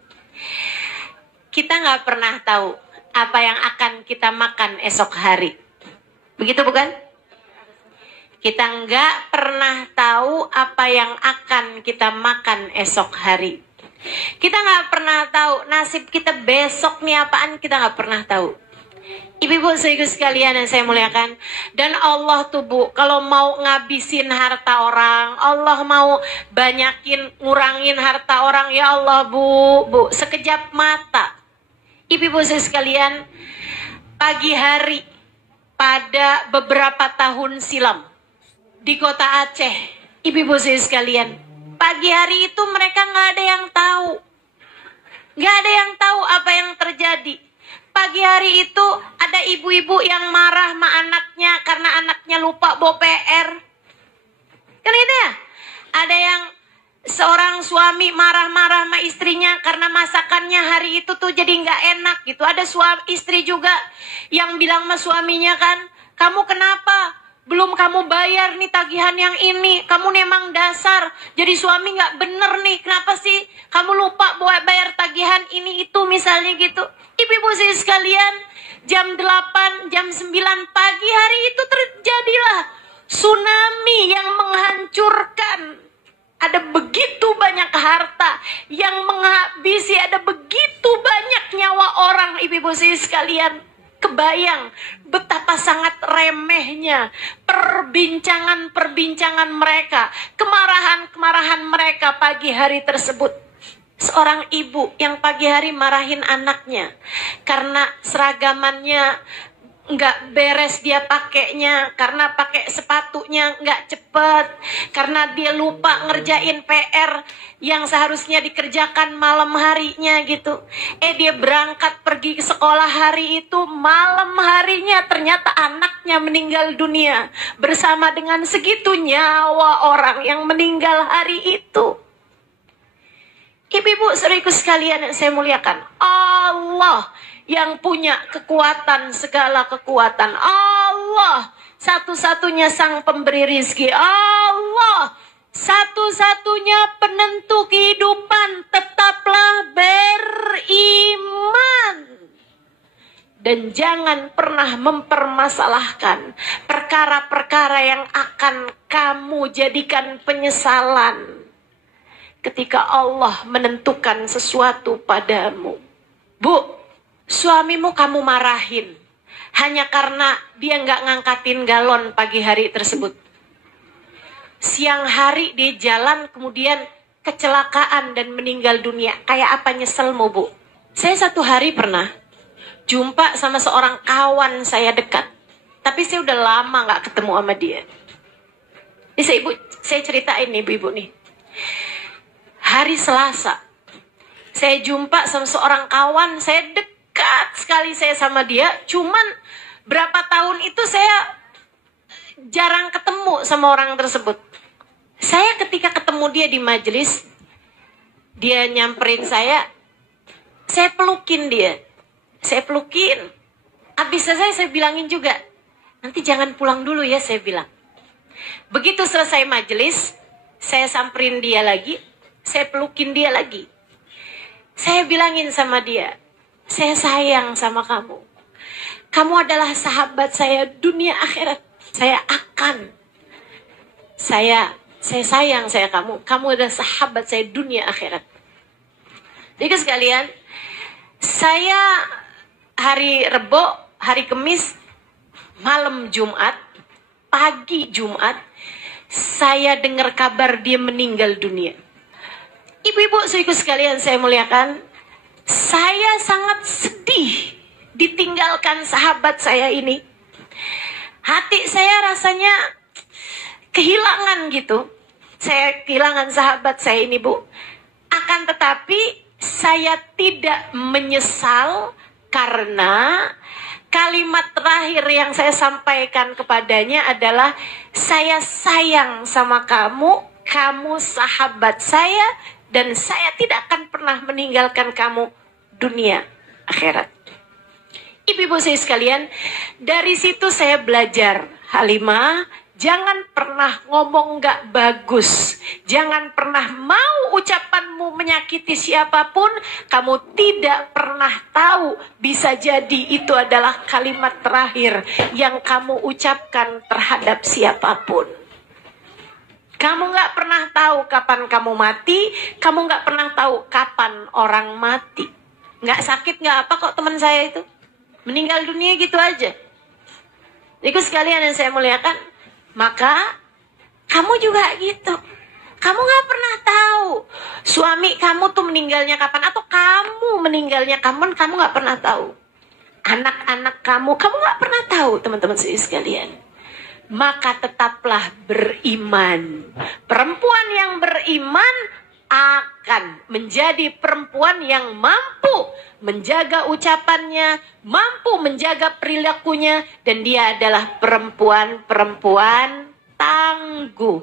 Kita nggak pernah tahu apa yang akan kita makan esok hari. Begitu bukan? Kita nggak pernah tahu apa yang akan kita makan esok hari. Kita nggak pernah tahu nasib kita besok nih apaan, kita nggak pernah tahu. Ibu-ibu sekalian yang saya muliakan. Dan Allah tuh Bu, kalau mau ngabisin harta orang, Allah mau banyakin, ngurangin harta orang, ya Allah Bu, sekejap mata. Ibu-ibu sekalian, pagi hari pada beberapa tahun silam di kota Aceh, ibu-ibu sekalian, pagi hari itu mereka nggak ada yang tahu, nggak ada yang tahu apa yang terjadi. Pagi hari itu ada ibu-ibu yang marah sama anaknya karena anaknya lupa bawa PR. Kan itu ya? Ada yang seorang suami marah-marah sama istrinya karena masakannya hari itu tuh jadi nggak enak gitu. Ada istri juga yang bilang sama suaminya kan, kamu kenapa belum kamu bayar nih tagihan yang ini? Kamu memang dasar. Jadi suami nggak bener nih. Kenapa sih kamu lupa buat bayar tagihan ini itu misalnya gitu. Ibu-ibu sekalian, jam 8, jam 9 pagi hari itu terjadilah tsunami yang menghancurkan. Ada begitu banyak harta yang menghabisi, ada begitu banyak nyawa orang, ibu-ibu sekalian. Kebayang betapa sangat remehnya perbincangan-perbincangan mereka, kemarahan-kemarahan mereka pagi hari tersebut. Seorang ibu yang pagi hari marahin anaknya karena seragamannya nggak beres dia pakainya, karena pakai sepatunya nggak cepet, karena dia lupa ngerjain PR yang seharusnya dikerjakan malam harinya gitu. Dia berangkat pergi ke sekolah hari itu, malam harinya ternyata anaknya meninggal dunia bersama dengan segitu nyawa orang yang meninggal hari itu. Ibu-ibu saudaraku sekalian yang saya muliakan, Allah yang punya kekuatan, segala kekuatan. Allah satu-satunya sang pemberi rizki. Allah satu-satunya penentu kehidupan. Tetaplah beriman. Dan jangan pernah mempermasalahkan perkara-perkara yang akan kamu jadikan penyesalan ketika Allah menentukan sesuatu padamu. Bu, suamimu kamu marahin hanya karena dia nggak ngangkatin galon pagi hari tersebut. Siang hari dia jalan kemudian kecelakaan dan meninggal dunia. Kayak apa nyeselmu, Bu? Saya satu hari pernah jumpa sama seorang kawan saya dekat. Tapi saya udah lama nggak ketemu sama dia. Ini saya ceritain nih ibu-ibu nih. Hari Selasa, saya jumpa sama seorang kawan, saya dekat sekali saya sama dia. Cuman berapa tahun itu saya jarang ketemu sama orang tersebut. Saya ketika ketemu dia di majelis, dia nyamperin saya pelukin dia. Saya pelukin. Habis saya bilangin juga, nanti jangan pulang dulu ya, saya bilang. Begitu selesai majelis, saya samperin dia lagi, saya pelukin dia lagi. Saya bilangin sama dia, saya sayang sama kamu. Kamu adalah sahabat saya dunia akhirat. Saya sayang saya kamu. Kamu adalah sahabat saya dunia akhirat. Jadi sekalian, saya hari Rebo, hari Kamis, malam Jumat, pagi Jumat, saya dengar kabar dia meninggal dunia. Ibu-ibu saudaraku sekalian saya muliakan, saya sangat sedih ditinggalkan sahabat saya ini. Hati saya rasanya kehilangan gitu. Saya kehilangan sahabat saya ini, Bu. Akan tetapi saya tidak menyesal karena kalimat terakhir yang saya sampaikan kepadanya adalah saya sayang sama kamu, kamu sahabat saya, dan saya tidak akan pernah meninggalkan kamu dunia akhirat. Ibu-ibu saya sekalian, dari situ saya belajar, Halimah, jangan pernah ngomong gak bagus. Jangan pernah mau ucapanmu menyakiti siapapun. Kamu tidak pernah tahu, bisa jadi itu adalah kalimat terakhir yang kamu ucapkan terhadap siapapun. Kamu gak pernah tahu kapan kamu mati. Kamu gak pernah tahu kapan orang mati. Gak sakit gak apa kok teman saya itu. Meninggal dunia gitu aja. Itu sekalian yang saya muliakan. Maka kamu juga gitu. Kamu gak pernah tahu suami kamu tuh meninggalnya kapan. Atau kamu meninggalnya kapan, kamu gak pernah tahu. Anak-anak kamu gak pernah tahu, teman-teman sekalian. Maka tetaplah beriman. Perempuan yang beriman akan menjadi perempuan yang mampu menjaga ucapannya, mampu menjaga perilakunya, dan dia adalah perempuan-perempuan tangguh,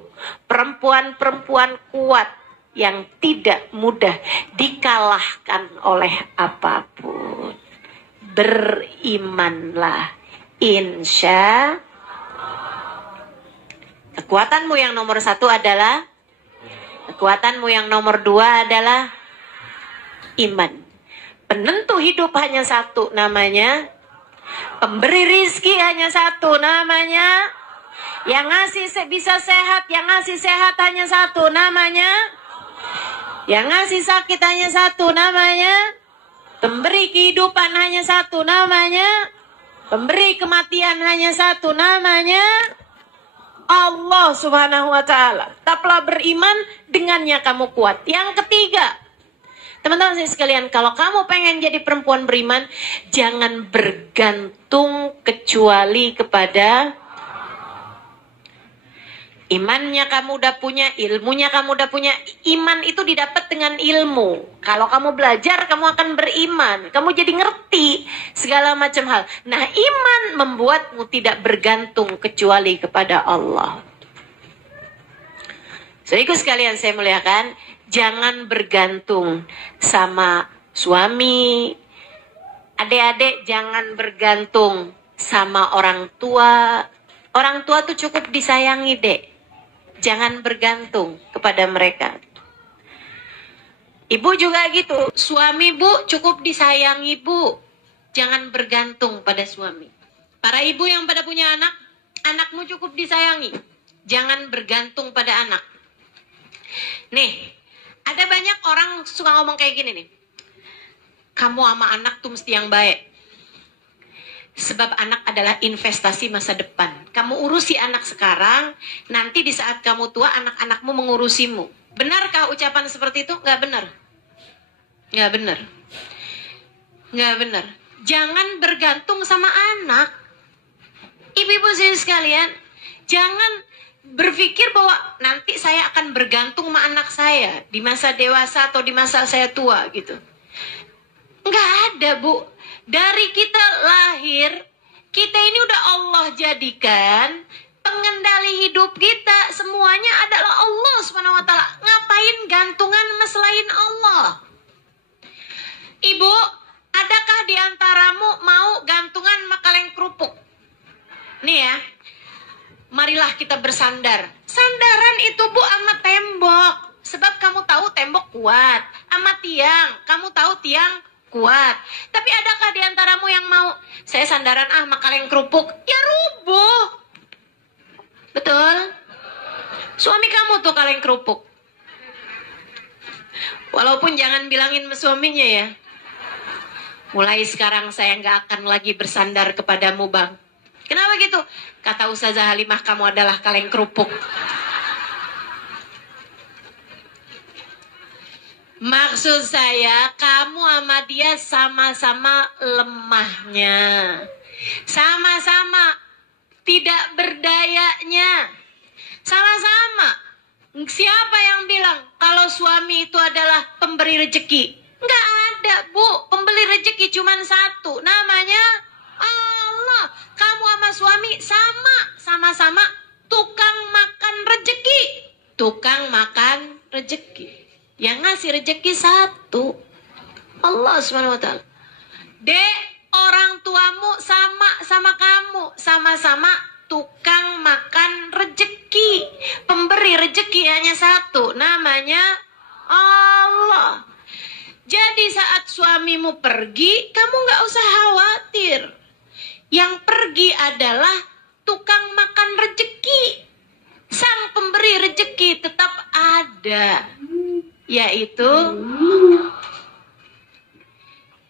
perempuan-perempuan kuat yang tidak mudah dikalahkan oleh apapun. Berimanlah, insya Allah. Kekuatanmu yang nomor 1 adalah, kekuatanmu yang nomor 2 adalah iman. Penentu hidup hanya 1, namanya pemberi rizki hanya 1, namanya yang ngasih bisa sehat, yang ngasih sehat hanya 1, namanya yang ngasih sakit hanya 1, namanya pemberi kehidupan hanya 1, namanya pemberi kematian hanya 1, namanya Allah Subhanahu wa ta'ala. Tetaplah beriman, dengannya kamu kuat. Yang ketiga, teman-teman saya sekalian, kalau kamu pengen jadi perempuan beriman, jangan bergantung kecuali kepada imannya kamu udah punya, ilmunya kamu udah punya. Iman itu didapat dengan ilmu. Kalau kamu belajar, kamu akan beriman. Kamu jadi ngerti segala macam hal. Nah, iman membuatmu tidak bergantung kecuali kepada Allah. Saudaraku sekalian saya muliakan, jangan bergantung sama suami. Adik-adik jangan bergantung sama orang tua. Orang tua tuh cukup disayangi, Dek. Jangan bergantung kepada mereka. Ibu juga gitu. Suami, Bu, cukup disayangi, Bu. Jangan bergantung pada suami. Para ibu yang pada punya anak, anakmu cukup disayangi. Jangan bergantung pada anak. Nih, ada banyak orang suka ngomong kayak gini nih. Kamu sama anak tuh mesti yang baik. Sebab anak adalah investasi masa depan. Kamu urusi anak sekarang, nanti di saat kamu tua, anak-anakmu mengurusimu. Benarkah ucapan seperti itu? Nggak benar. Nggak benar. Nggak benar. Jangan bergantung sama anak. Ibu-ibu sekalian, jangan berpikir bahwa nanti saya akan bergantung sama anak saya di masa dewasa atau di masa saya tua gitu. Nggak ada, Bu. Dari kita lahir, kita ini udah Allah jadikan pengendali hidup kita, semuanya adalah Allah Subhanahu wa taala. Ngapain gantungan sama selain Allah? Ibu, adakah di antaramu mau gantungan sama kaleng kerupuk? Nih ya. Marilah kita bersandar. Sandaran itu, Bu, sama tembok. Sebab kamu tahu tembok kuat. Sama tiang, kamu tahu tiang kuat. Tapi adakah di antaramu yang mau, saya sandaran sama kaleng kerupuk? Ya rubuh. Betul? Suami kamu tuh kaleng kerupuk. Walaupun jangan bilangin sama suaminya ya. Mulai sekarang saya nggak akan lagi bersandar kepadamu, Bang. Kenapa gitu? Kata Ustazah Halimah, kamu adalah kaleng kerupuk. Maksud saya, kamu sama dia sama-sama lemahnya. Sama-sama tidak berdayanya. Sama-sama. Siapa yang bilang kalau suami itu adalah pemberi rezeki? Nggak ada, Bu. Pemberi rezeki cuma satu. Namanya Allah. Kamu sama suami sama-sama tukang makan rezeki. Tukang makan rezeki. Yang ngasih rezeki satu, Allah Subhanahu wa taala. Dek, orang tuamu sama kamu, sama-sama tukang makan rezeki. Pemberi rezeki hanya satu, namanya Allah. Jadi saat suamimu pergi, kamu nggak usah khawatir. Yang pergi adalah tukang makan rezeki. Sang pemberi rezeki tetap ada, yaitu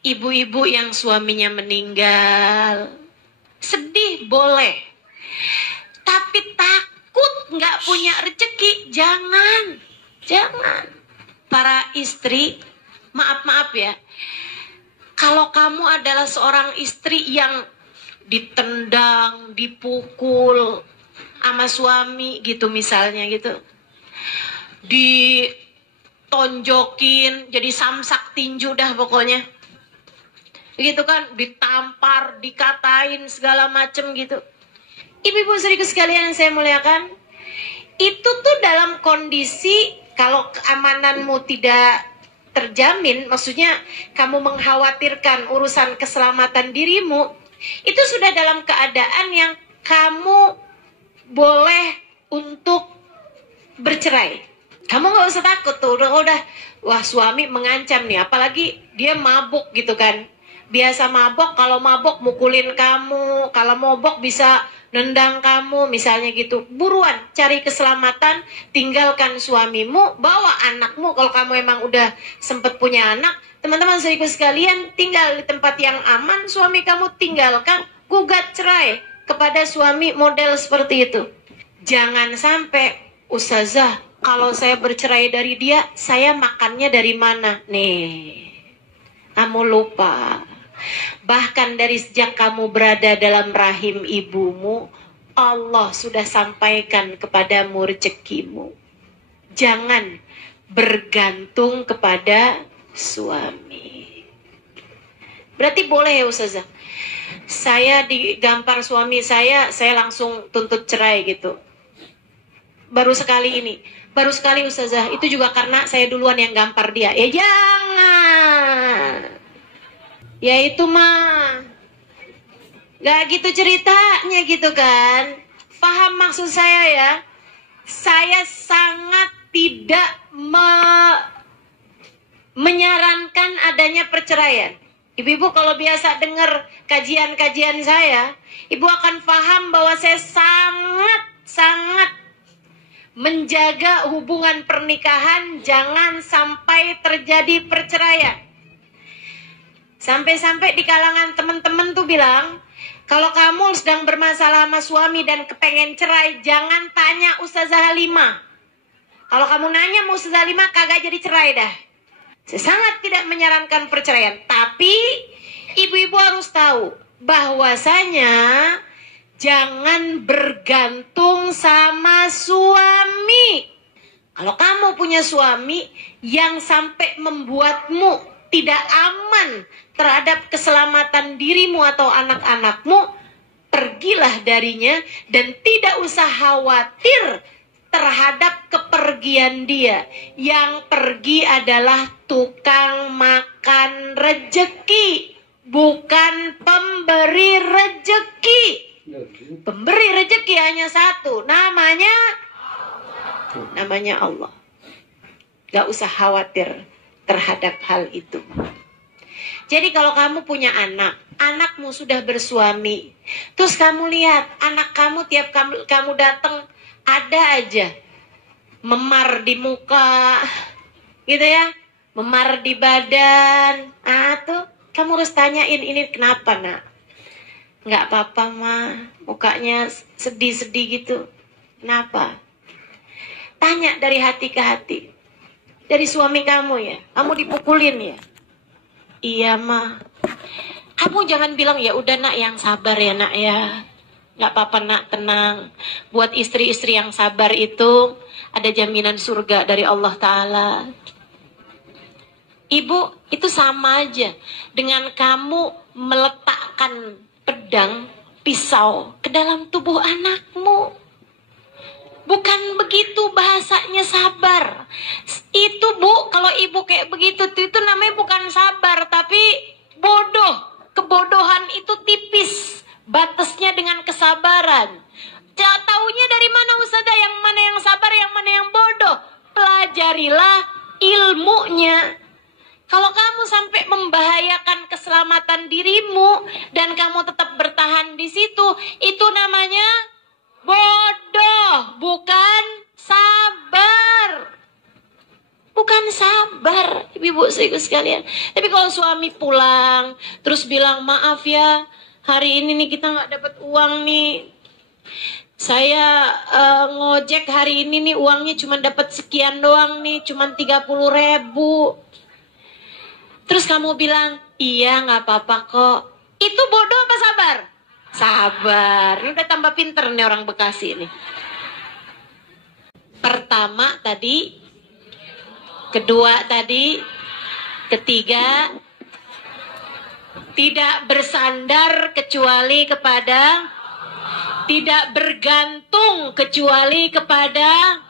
ibu-ibu yang suaminya meninggal. Sedih boleh, tapi takut nggak punya rezeki, jangan. Para istri, maaf ya, kalau kamu adalah seorang istri yang ditendang, dipukul sama suami gitu misalnya gitu, ditonjokin jadi samsak tinju dah pokoknya gitu kan, ditampar, dikatain segala macem gitu. Ibu-ibu saudariku sekalian saya muliakan, itu tuh dalam kondisi kalau keamananmu tidak terjamin, maksudnya kamu mengkhawatirkan urusan keselamatan dirimu, itu sudah dalam keadaan yang kamu boleh untuk bercerai. Kamu nggak usah takut tuh, udah, wah suami mengancam nih, apalagi dia mabuk gitu kan. Biasa mabok, kalau mabok mukulin kamu, kalau mabok bisa nendang kamu misalnya gitu. Buruan cari keselamatan, tinggalkan suamimu, bawa anakmu kalau kamu emang udah sempet punya anak. Teman-teman saudariku sekalian, tinggal di tempat yang aman, suami kamu tinggalkan, gugat cerai kepada suami model seperti itu. Jangan sampai, Ustazah, kalau saya bercerai dari dia, saya makannya dari mana? Nih, kamu lupa. Bahkan dari sejak kamu berada dalam rahim ibumu, Allah sudah sampaikan kepadamu rezekimu. Jangan bergantung kepada suami. Berarti boleh ya Ustazah, saya digampar suami saya langsung tuntut cerai gitu. Baru sekali Ustazah, itu juga karena saya duluan yang gampar dia. Ya jangan. Ya itu mah gak gitu ceritanya gitu kan. Paham maksud saya ya? Saya sangat tidak menyarankan adanya perceraian. Ibu-ibu kalau biasa dengar kajian-kajian saya, ibu akan paham bahwa saya sangat menjaga hubungan pernikahan jangan sampai terjadi perceraian. Sampai-sampai di kalangan teman-teman tuh bilang, Kalau kamu sedang bermasalah sama suami dan kepengen cerai, jangan tanya Ustazah Halimah. Kalau kamu nanya mau Ustazah Halimah, kagak jadi cerai dah. Saya sangat tidak menyarankan perceraian. Tapi ibu-ibu harus tahu bahwasanya jangan bergantung sama suami. Kalau kamu punya suami yang sampai membuatmu tidak aman terhadap keselamatan dirimu atau anak-anakmu, pergilah darinya dan tidak usah khawatir terhadap kepergian dia. Yang pergi adalah tukang makan rejeki, bukan pemberi rejeki. Pemberi rejeki hanya satu, namanya Allah. Gak usah khawatir terhadap hal itu. Jadi kalau kamu punya anak, anakmu sudah bersuami, terus kamu lihat anak kamu tiap kamu datang ada aja memar di muka, gitu ya, memar di badan. Tuh kamu harus tanyain, ini kenapa nak? Nggak apa-apa mah, mukanya sedih-sedih gitu. Kenapa? Tanya dari hati ke hati. Dari suami kamu ya, kamu dipukulin ya? Iya mah. Kamu jangan bilang ya udah nak, yang sabar ya nak ya. Nggak apa-apa nak, tenang. Buat istri-istri yang sabar itu ada jaminan surga dari Allah Ta'ala. Ibu, itu sama aja dengan kamu meletakkan pedang, pisau ke dalam tubuh anakmu. Bukan begitu bahasanya sabar. Itu bu, kalau ibu kayak begitu itu namanya bukan sabar, tapi bodoh. Kebodohan itu tipis batasnya dengan kesabaran. Taunya dari mana Ustazah, yang mana yang sabar, yang mana yang bodoh? Pelajarilah ilmunya. Kalau kamu sampai membahayakan keselamatan dirimu dan kamu tetap bertahan di situ, itu namanya bodoh, bukan sabar. Bukan sabar, ibu-ibu sekalian. Tapi kalau suami pulang terus bilang, maaf ya, hari ini nih kita nggak dapat uang nih. Saya ngojek hari ini nih uangnya cuma dapat sekian doang nih, cuma 30.000. Terus kamu bilang, iya nggak apa-apa kok. Itu bodoh apa sabar? Sabar. Ini udah tambah pinter nih orang Bekasi nih. Pertama tadi, kedua tadi, ketiga, tidak bersandar kecuali kepada, tidak bergantung kecuali kepada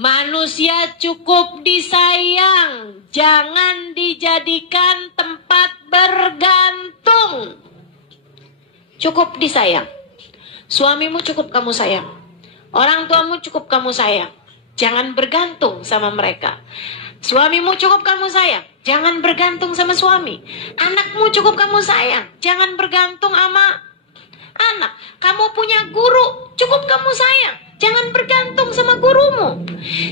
manusia. Cukup disayang, jangan dijadikan tempat bergantung. Cukup disayang. Suamimu cukup kamu sayang. Orang tuamu cukup kamu sayang. Jangan bergantung sama mereka. Suamimu cukup kamu sayang. Jangan bergantung sama suami. Anakmu cukup kamu sayang. Jangan bergantung sama anak. Kamu punya guru, cukup kamu sayang. Jangan bergantung sama gurumu.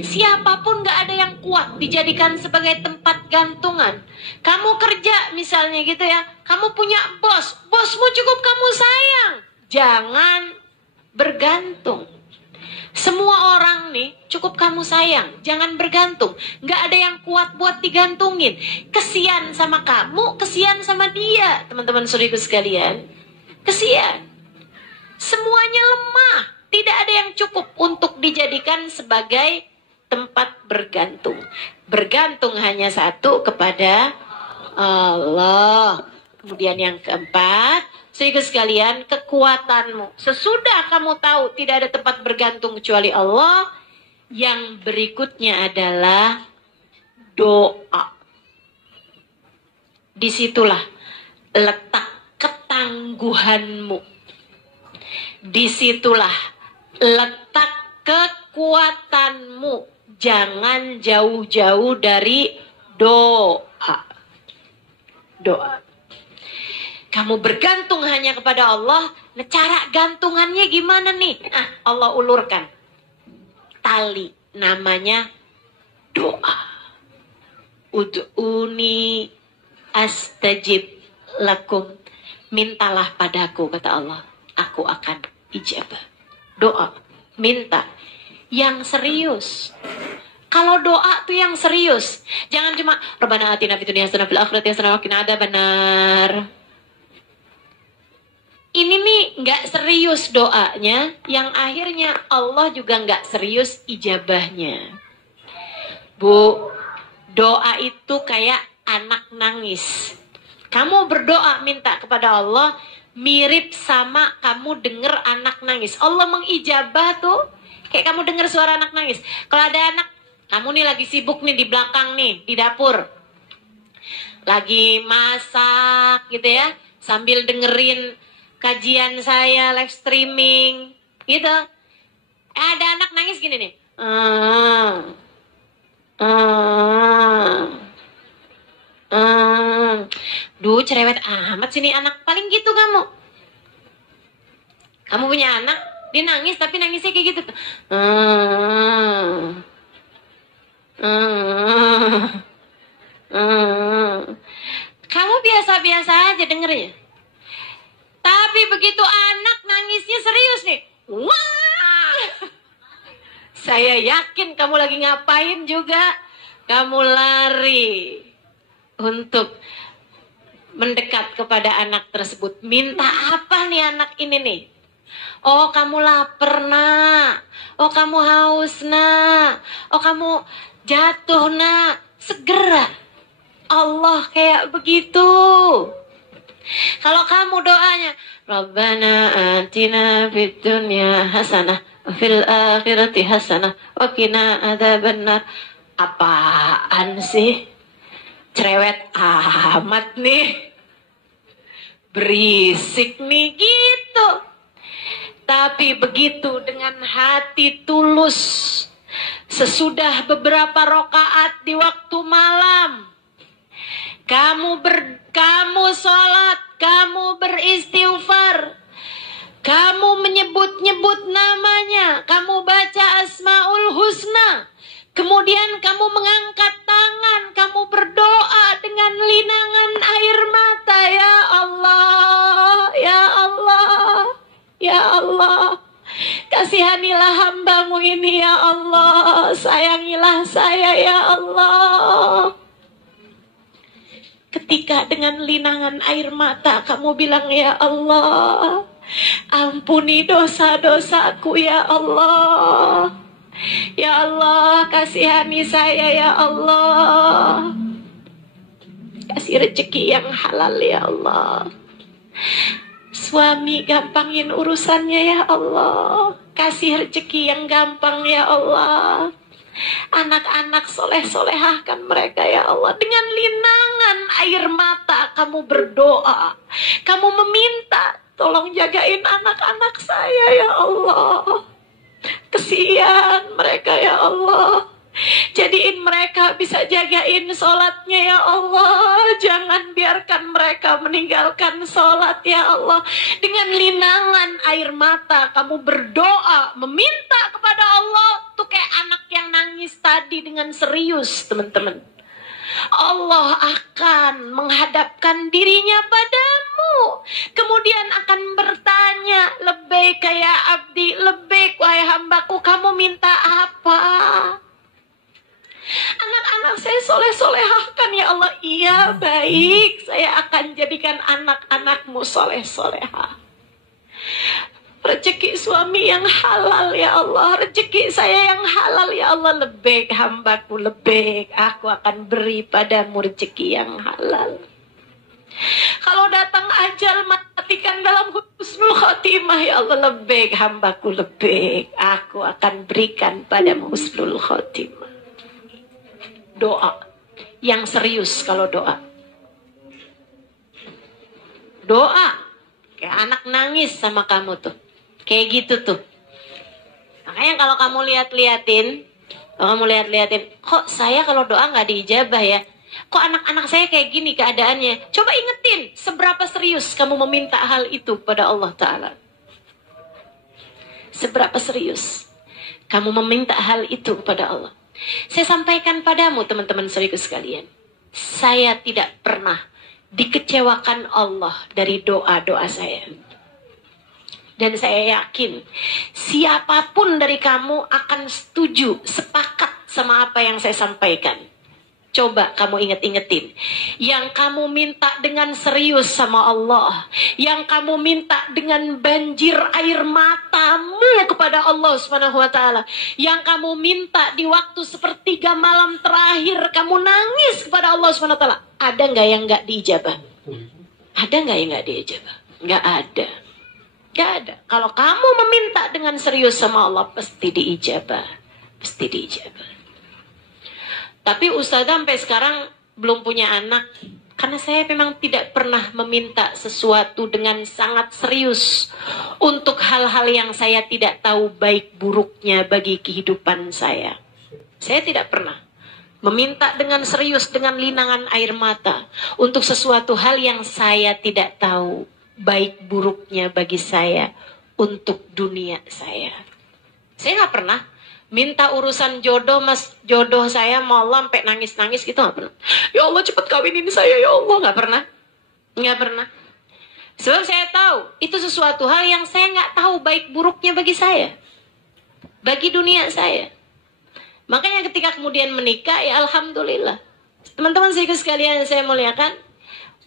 Siapapun gak ada yang kuat dijadikan sebagai tempat gantungan. Kamu kerja misalnya gitu ya, kamu punya bos, bosmu cukup kamu sayang. Jangan bergantung. Semua orang nih cukup kamu sayang. Jangan bergantung. Gak ada yang kuat buat digantungin. Kesian sama kamu, kesian sama dia. Teman-teman saudaraku sekalian, kesian. Semuanya lemah. Tidak ada yang cukup untuk dijadikan sebagai tempat bergantung. Bergantung hanya satu, kepada Allah. Kemudian yang keempat, saudaraku sekalian, kekuatanmu. Sesudah kamu tahu tidak ada tempat bergantung kecuali Allah, yang berikutnya adalah doa. Disitulah letak ketangguhanmu. Disitulah letak kekuatanmu. Jangan jauh-jauh dari doa. Doa. Kamu bergantung hanya kepada Allah. Nah, cara gantungannya gimana nih? Allah ulurkan tali, namanya doa. Ud'uni astajib lakum. mintalah padaku, kata Allah, aku akan ijabah. Doa, minta yang serius. Kalau doa tuh yang serius, jangan cuma Rabbana atina fid dunya hasanah fil akhirati hasanah wa qina adzabannar. Ini nih nggak serius doanya, yang akhirnya Allah juga nggak serius ijabahnya. Bu, doa itu kayak anak nangis. Kamu berdoa minta kepada Allah, mirip sama kamu denger anak nangis. Allah mengijabah tuh kayak kamu denger suara anak nangis. Kalau ada anak, kamu nih lagi sibuk nih di belakang nih, di dapur, lagi masak gitu ya, sambil dengerin kajian saya live streaming gitu, ada anak nangis gini nih, duh cerewet amat sini anak, paling gitu kamu punya anak, dia nangis tapi nangisnya kayak gitu tuh. Kamu biasa-biasa aja dengernya. Tapi begitu anak nangisnya serius nih, wah, saya yakin kamu lagi ngapain juga, kamu lari untuk mendekat kepada anak tersebut. Minta apa nih anak ini nih? Oh, kamu lapar nak, oh kamu haus nak, oh kamu jatuh nak. Segera Allah kayak begitu. Kalau kamu doanya Rabbana atina fid dunya hasanah wa fil akhirati hasanah wa qina adzabannar. Apaan sih? Cerewet amat nih. Berisik nih gitu. Tapi begitu dengan hati tulus, sesudah beberapa rakaat di waktu malam, kamu sholat, kamu beristighfar, kamu menyebut-nyebut namanya, kamu baca Asmaul Husna, kemudian kamu mengangkat tangan, kamu berdoa dengan linangan air mata, ya Allah, ya Allah, ya Allah, kasihanilah hambamu ini ya Allah, sayangilah saya ya Allah. Ketika dengan linangan air mata kamu bilang ya Allah, ampuni dosa-dosaku ya Allah. Ya Allah, kasihani saya ya Allah. Kasih rezeki yang halal ya Allah. Suami gampangin urusannya ya Allah. Kasih rezeki yang gampang ya Allah. Anak-anak soleh-solehahkan mereka ya Allah. Dengan linangan air mata kamu berdoa, kamu meminta, tolong jagain anak-anak saya ya Allah. Kesian mereka ya Allah. Jadiin mereka bisa jagain sholatnya ya Allah. Jangan biarkan mereka meninggalkan sholat ya Allah. Dengan linangan air mata kamu berdoa, meminta kepada Allah. Tuh kayak anak yang nangis tadi dengan serius teman-teman. Allah akan menghadapkan dirinya padamu, kemudian akan bertanya, lebih kayak abdi, lebih wahai hambaku, kamu minta apa? Anak-anak saya soleh-solehahkan ya Allah. Iya baik, saya akan jadikan anak-anakmu soleh-solehah. Rezeki suami yang halal ya Allah, rezeki saya yang halal ya Allah. Lebih hambaku, lebih aku akan beri padamu rezeki yang halal. Kalau datang ajal, matikan dalam husnul khotimah ya Allah. Lebih hambaku, lebih aku akan berikan padamu husnul khotimah. Doa yang serius. Kalau doa kayak anak nangis sama kamu tuh, kayak gitu tuh. Makanya kalau kamu lihat-liatin, kok saya kalau doa nggak diijabah ya, kok anak-anak saya kayak gini keadaannya. Coba ingetin seberapa serius kamu meminta hal itu pada Allah Ta'ala. Seberapa serius kamu meminta hal itu pada Allah. Saya sampaikan padamu teman-teman saudaraku sekalian, saya tidak pernah dikecewakan Allah dari doa-doa saya. Dan saya yakin siapapun dari kamu akan setuju, sepakat sama apa yang saya sampaikan. Coba kamu inget-ingetin. Yang kamu minta dengan serius sama Allah. Yang kamu minta dengan banjir air matamu kepada Allah Subhanahu wa ta'ala. Yang kamu minta di waktu sepertiga malam terakhir. Kamu nangis kepada Allah Subhanahu wa ta'ala. Ada nggak yang nggak diijabah? Ada nggak yang nggak diijabah? Nggak ada. Nggak ada. Kalau kamu meminta dengan serius sama Allah, pasti diijabah. Pasti diijabah. Tapi Ustazah sampai sekarang belum punya anak. Karena saya memang tidak pernah meminta sesuatu dengan sangat serius. Untuk hal-hal yang saya tidak tahu baik buruknya bagi kehidupan saya. Saya tidak pernah meminta dengan serius, dengan linangan air mata. Untuk sesuatu hal yang saya tidak tahu baik buruknya bagi saya. Untuk dunia saya. Saya nggak pernah minta urusan jodoh, mas, jodoh saya mau sampai nangis-nangis gitu, nggak pernah. Ya Allah cepet kawinin saya, ya Allah, nggak pernah. Nggak pernah. Sebab saya tahu itu sesuatu hal yang saya nggak tahu baik buruknya bagi saya, bagi dunia saya. Makanya ketika kemudian menikah, ya alhamdulillah. Teman-teman sekalian saya muliakan,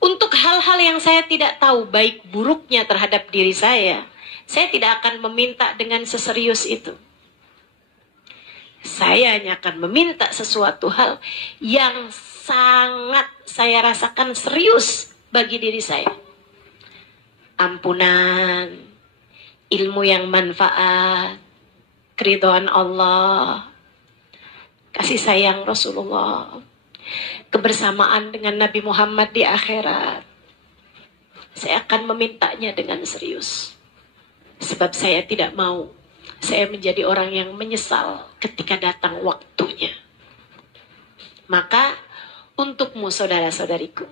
untuk hal-hal yang saya tidak tahu baik buruknya terhadap diri saya tidak akan meminta dengan seserius itu. Saya hanya akan meminta sesuatu hal yang sangat saya rasakan serius bagi diri saya. Ampunan, ilmu yang manfaat, keridhaan Allah, kasih sayang Rasulullah, kebersamaan dengan Nabi Muhammad di akhirat. Saya akan memintanya dengan serius. Sebab saya tidak mau saya menjadi orang yang menyesal ketika datang waktunya. Maka untukmu saudara-saudariku,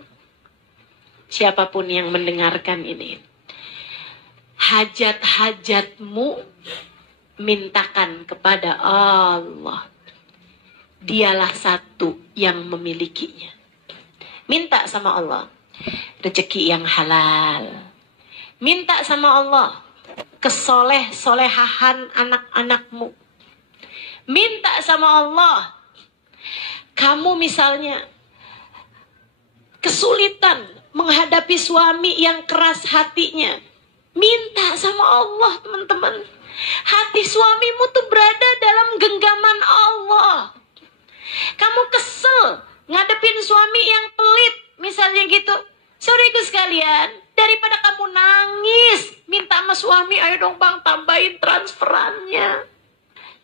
siapapun yang mendengarkan ini, hajat-hajatmu mintakan kepada Allah. Dialah satu yang memilikinya. Minta sama Allah rezeki yang halal. Minta sama Allah kesoleh-solehahan anak-anakmu. Minta sama Allah, kamu misalnya kesulitan menghadapi suami yang keras hatinya. Minta sama Allah, teman-teman. Hati suamimu tuh berada dalam genggaman Allah. Kamu kesel ngadepin suami yang pelit, misalnya gitu. Saudaraku sekalian, daripada kamu nangis, minta sama suami, ayo dong bang tambahin transferannya.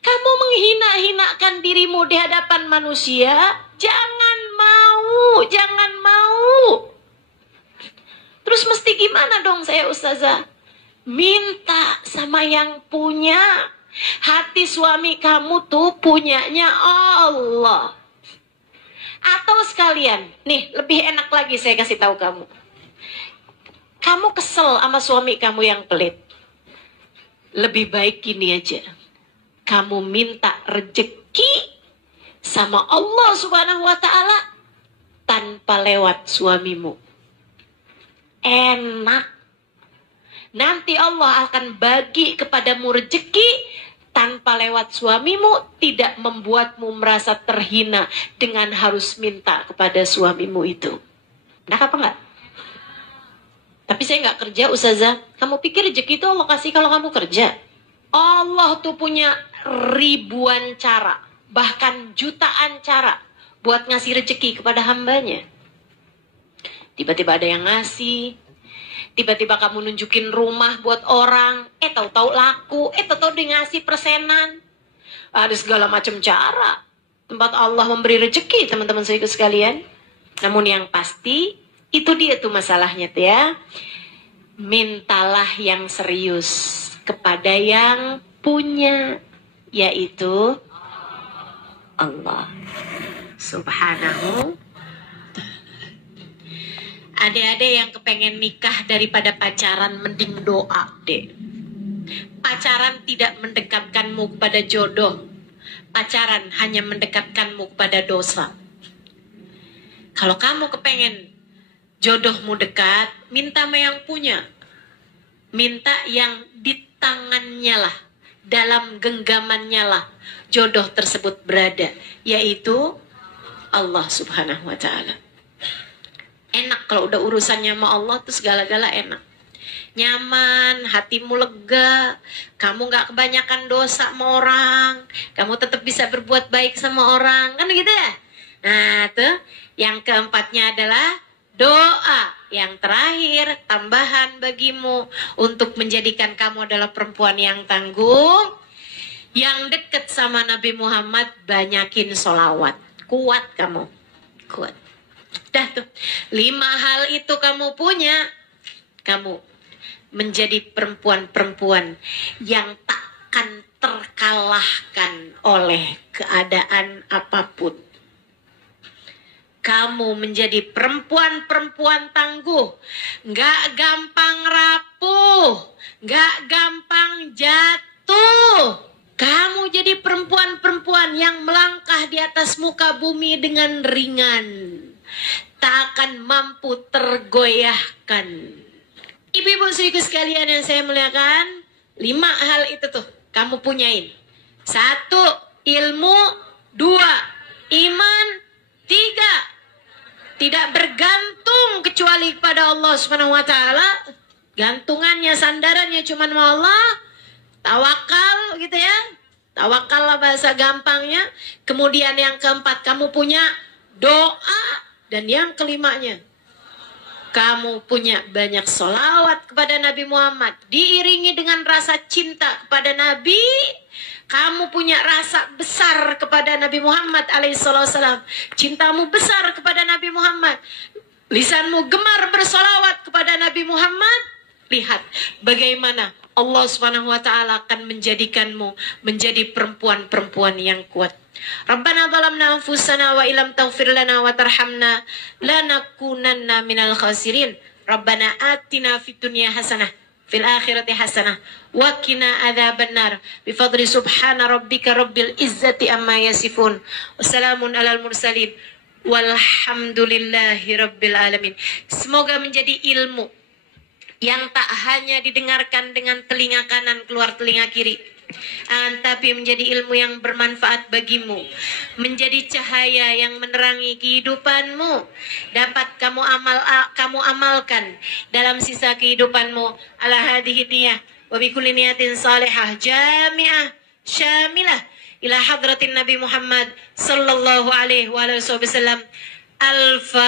Kamu menghina-hinakan dirimu di hadapan manusia, jangan mau, jangan mau. Terus mesti gimana dong saya Ustazah? Minta sama yang punya. Hati suami kamu tuh punyanya Allah. Atau sekalian, nih lebih enak lagi saya kasih tahu kamu. Kamu kesel sama suami kamu yang pelit. Lebih baik gini aja. Kamu minta rejeki sama Allah Subhanahu wa ta'ala tanpa lewat suamimu. Enak. Nanti Allah akan bagi kepadamu rejeki tanpa lewat suamimu, tidak membuatmu merasa terhina dengan harus minta kepada suamimu itu. Enak apa enggak? Tapi saya nggak kerja, Ustazah. Kamu pikir rezeki itu Allah kasih kalau kamu kerja? Allah tuh punya ribuan cara, bahkan jutaan cara buat ngasih rezeki kepada hambanya. Tiba-tiba ada yang ngasih, tiba-tiba kamu nunjukin rumah buat orang, tahu-tahu laku, tahu-tahu dia ngasih persenan. Ada segala macam cara tempat Allah memberi rezeki, teman-teman saya sekalian. Namun yang pasti, itu dia tuh masalahnya tuh ya. Mintalah yang serius kepada yang punya, yaitu Allah Subhanahu. Adik-adik yang kepengen nikah daripada pacaran, mending doa deh. Pacaran tidak mendekatkanmu kepada jodoh. Pacaran hanya mendekatkanmu kepada dosa. Kalau kamu kepengen jodohmu dekat, minta sama yang punya. Minta yang di tangannya lah, dalam genggamannya lah jodoh tersebut berada, yaitu Allah Subhanahu wa Ta'ala. Enak kalau udah urusannya sama Allah tuh segala-gala enak. Nyaman, hatimu lega, kamu gak kebanyakan dosa sama orang, kamu tetap bisa berbuat baik sama orang, kan gitu ya. Nah tuh, yang keempatnya adalah doa. Yang terakhir, tambahan bagimu untuk menjadikan kamu adalah perempuan yang tangguh, yang dekat sama Nabi Muhammad, banyakin sholawat. Kuat kamu, kuat. Dah tuh, 5 hal itu kamu punya, kamu menjadi perempuan-perempuan yang takkan terkalahkan oleh keadaan apapun. Kamu menjadi perempuan-perempuan tangguh, gak gampang rapuh, gak gampang jatuh. Kamu jadi perempuan-perempuan yang melangkah di atas muka bumi dengan ringan, tak akan mampu tergoyahkan. Ibu-ibu suiku sekalian yang saya muliakan, 5 hal itu tuh kamu punyain. 1, ilmu. 2, iman. 3, tidak bergantung kecuali kepada Allah Subhanahu wa Ta'ala. Gantungannya, sandarannya cuma sama Allah. Tawakal gitu ya. Tawakal lah bahasa gampangnya. Kemudian yang keempat, kamu punya doa. Dan yang kelimanya, kamu punya banyak sholawat kepada Nabi Muhammad. Diiringi dengan rasa cinta kepada Nabi. Kamu punya rasa besar kepada Nabi Muhammad alaihissalam. Cintamu besar kepada Nabi Muhammad. Lisanmu gemar bersolawat kepada Nabi Muhammad. Lihat bagaimana Allah Subhanahu wa Ta'ala akan menjadikanmu menjadi perempuan-perempuan yang kuat. Rabbana zalamna anfusana wa illam taghfir lana wa tarhamna lanakunanna minal khasirin. Rabbana atina fid dunya hasanah fil akhirati hasanah wa qina adzabannar bi fadli subhana rabbika rabbil izzati amma yasifun. Wassalamun alal mursalin walhamdulillahi rabbil alamin. Semoga menjadi ilmu yang tak hanya didengarkan dengan telinga kanan keluar telinga kiri, tapi menjadi ilmu yang bermanfaat bagimu, menjadi cahaya yang menerangi kehidupanmu, dapat kamu amalkan dalam sisa kehidupanmu. Ala hadhihi niyah wa bi kulli niyatin salihah jami'ah syamilah ila hadratin Nabi Muhammad sallallahu alaihi wasallam. Al-Fatihah.